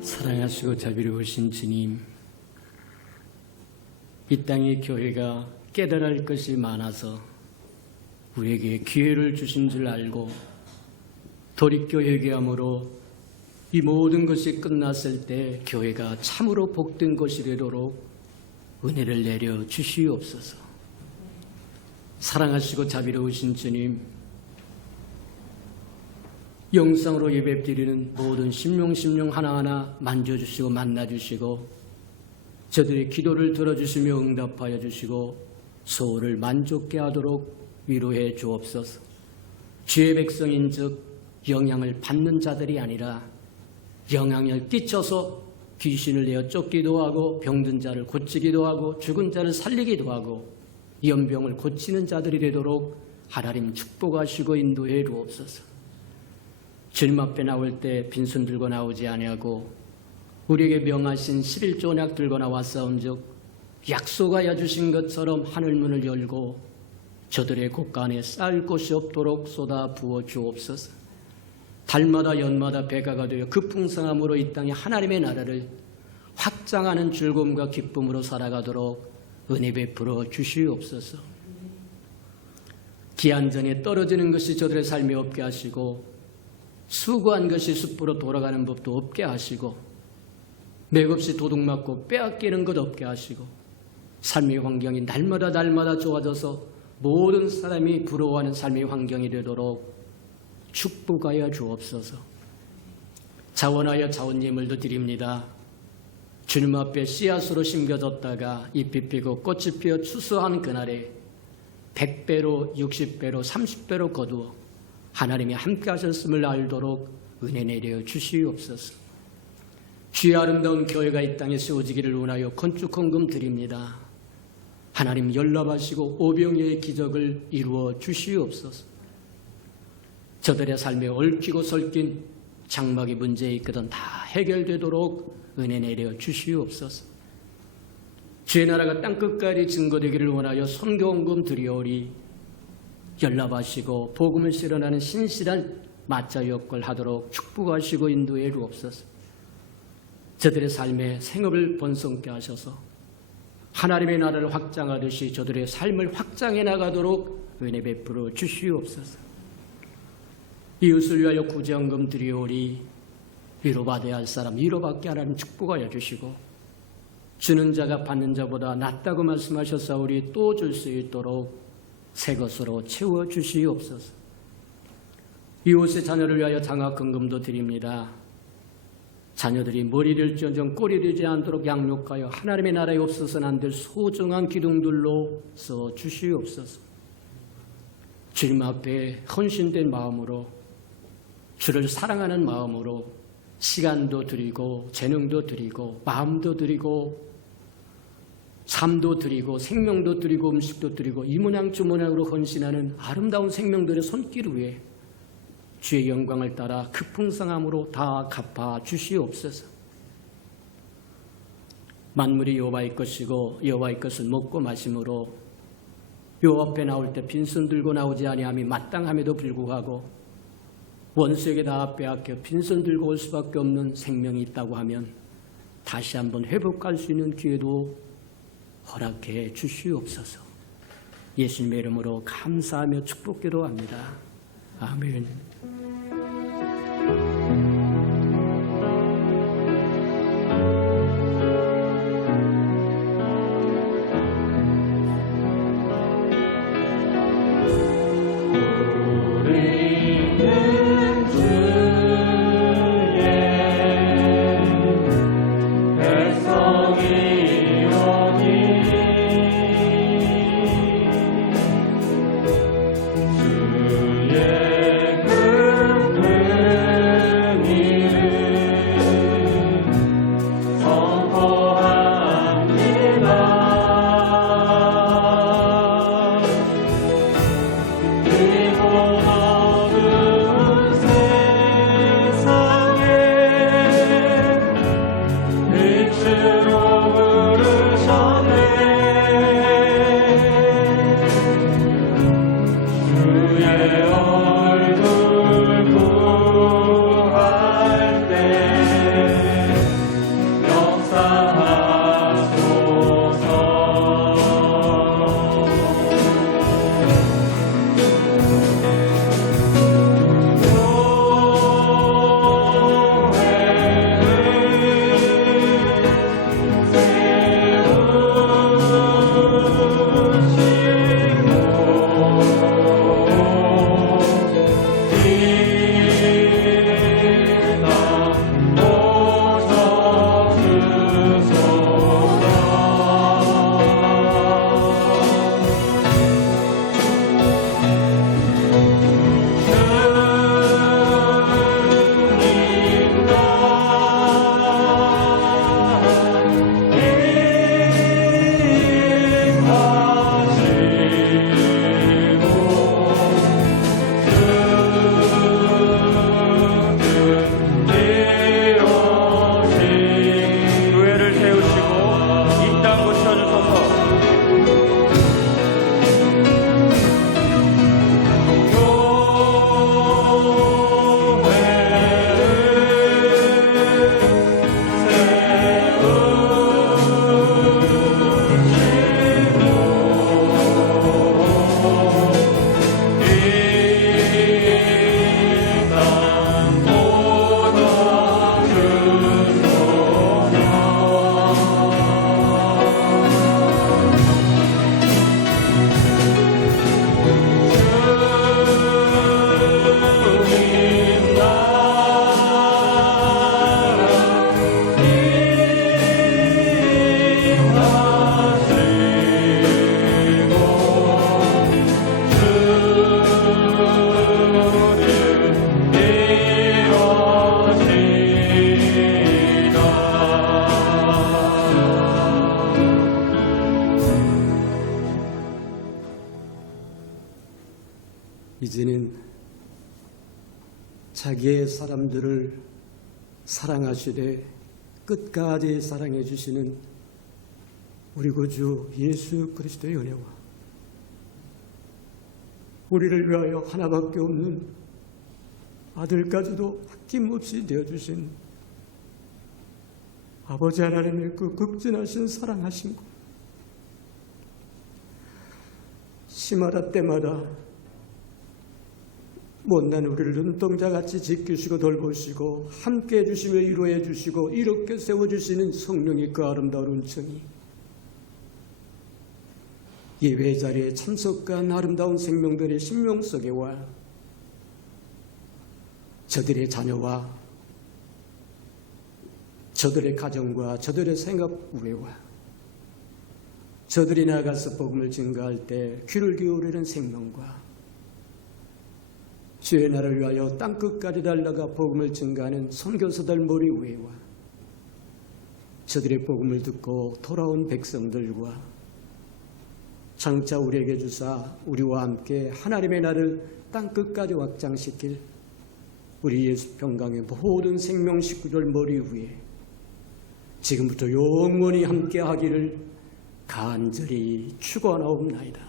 사랑하시고 자비로우신 주님, 이 땅의 교회가 깨달아야 할 것이 많아서 우리에게 기회를 주신 줄 알고 돌이켜 회개함으로 이 모든 것이 끝났을 때 교회가 참으로 복된 것이 되도록 은혜를 내려 주시옵소서. 사랑하시고 자비로우신 주님, 영상으로 예배드리는 모든 심령 하나하나 만져주시고 만나주시고 저들의 기도를 들어주시며 응답하여 주시고 소원을 만족케 하도록 위로해 주옵소서. 주의 백성인 즉 영향을 받는 자들이 아니라 영향을 끼쳐서 귀신을 내어 쫓기도 하고 병든 자를 고치기도 하고 죽은 자를 살리기도 하고 연병을 고치는 자들이 되도록 하나님 축복하시고 인도해 주옵소서. 주님 앞에 나올 때 빈손 들고 나오지 아니하고 우리에게 명하신 11조 언약 들고 나왔사온즉 약속하여 주신 것처럼 하늘문을 열고 저들의 곳간에 쌓을 곳이 없도록 쏟아 부어 주옵소서. 달마다 연마다 배가가 되어 그 풍성함으로 이 땅에 하나님의 나라를 확장하는 즐거움과 기쁨으로 살아가도록 은혜 베풀어 주시옵소서. 기한전에 떨어지는 것이 저들의 삶에 없게 하시고 수고한 것이 숲으로 돌아가는 법도 없게 하시고 맥없이 도둑맞고 빼앗기는 것 없게 하시고 삶의 환경이 날마다 좋아져서 모든 사람이 부러워하는 삶의 환경이 되도록 축복하여 주옵소서. 자원하여 자원예물도 드립니다. 주님 앞에 씨앗으로 심겨졌다가 잎이 피고 꽃이 피어 추수한 그날에 100배로 60배로 30배로 거두어 하나님이 함께 하셨음을 알도록 은혜 내려 주시옵소서. 주의 아름다운 교회가 이 땅에 세워지기를 원하여 건축헌금 드립니다. 하나님 연락하시고 오병이어의 기적을 이루어 주시옵소서. 저들의 삶에 얽히고 설킨 장막의 문제에 있거든 다 해결되도록 은혜 내려 주시옵소서. 주의 나라가 땅끝까지 증거되기를 원하여 선교헌금 드리오리 연락하시고 복음을 실현하는 신실한 마자 역을 하도록 축복하시고 인도해 주옵소서. 저들의 삶에 생업을 번성케 하셔서 하나님의 나라를 확장하듯이 저들의 삶을 확장해 나가도록 은혜 베풀어 주시옵소서. 이웃을 위하여 구제헌금 드리오리 위로받아야 할 사람 위로받게 하나님 축복하여 주시고 주는 자가 받는 자보다 낫다고 말씀하셨사오리 또 줄 수 있도록 새 것으로 채워 주시옵소서. 이웃의 자녀를 위하여 장학헌금도 드립니다. 자녀들이 머리를 쪄정 꼴이 되지 않도록 양육하여 하나님의 나라에 없어서는 안 될 소중한 기둥들로 써 주시옵소서. 주님 앞에 헌신된 마음으로 주를 사랑하는 마음으로 시간도 드리고 재능도 드리고 마음도 드리고 삶도 드리고 생명도 드리고 음식도 드리고 이모양주모양으로 헌신하는 아름다운 생명들의 손길 위에 주의 영광을 따라 그 풍성함으로 다 갚아 주시옵소서. 만물이 여호와의 것이고 여호와의 것을 먹고 마심으로 여호와 앞에 나올 때 빈손 들고 나오지 아니함이 마땅함에도 불구하고 원수에게 다 빼앗겨 빈손 들고 올 수밖에 없는 생명이 있다고 하면 다시 한번 회복할 수 있는 기회도 허락해 주시옵소서. 예수님의 이름으로 감사하며 축복기도 합니다. 아멘. 이제는 자기의 사람들을 사랑하시되 끝까지 사랑해 주시는 우리 구주 예수 그리스도의 은혜와 우리를 위하여 하나밖에 없는 아들까지도 아낌없이 되어주신 아버지 하나님의 그 극진하신 사랑하신 것, 심하다 때마다 못난 우리를 눈동자같이 지키시고 돌보시고 함께 해주시며 위로해 주시고 이렇게 세워주시는 성령의 그 아름다운 은총이 예배 자리에 참석한 아름다운 생명들의 심령 속에와 저들의 자녀와 저들의 가정과 저들의 생각 우애와 저들이 나가서 복음을 증거할 때 귀를 기울이는 생명과 주의 나라를 위하여 땅끝까지 달려가 복음을 증거하는 선교사들 머리 위에와 저들의 복음을 듣고 돌아온 백성들과 장차 우리에게 주사 우리와 함께 하나님의 나라를 땅끝까지 확장시킬 우리 예수 평강의 모든 생명 식구들 머리 위에 지금부터 영원히 함께 하기를 간절히 축원하옵나이다.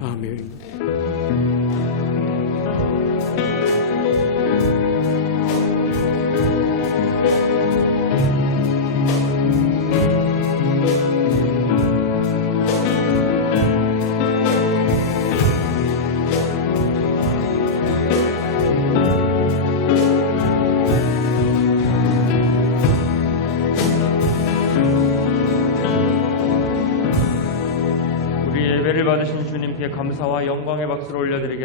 아멘. 우리 예배를 받으신 주님께 감사와 영광의 박수를 올려드리겠습니다.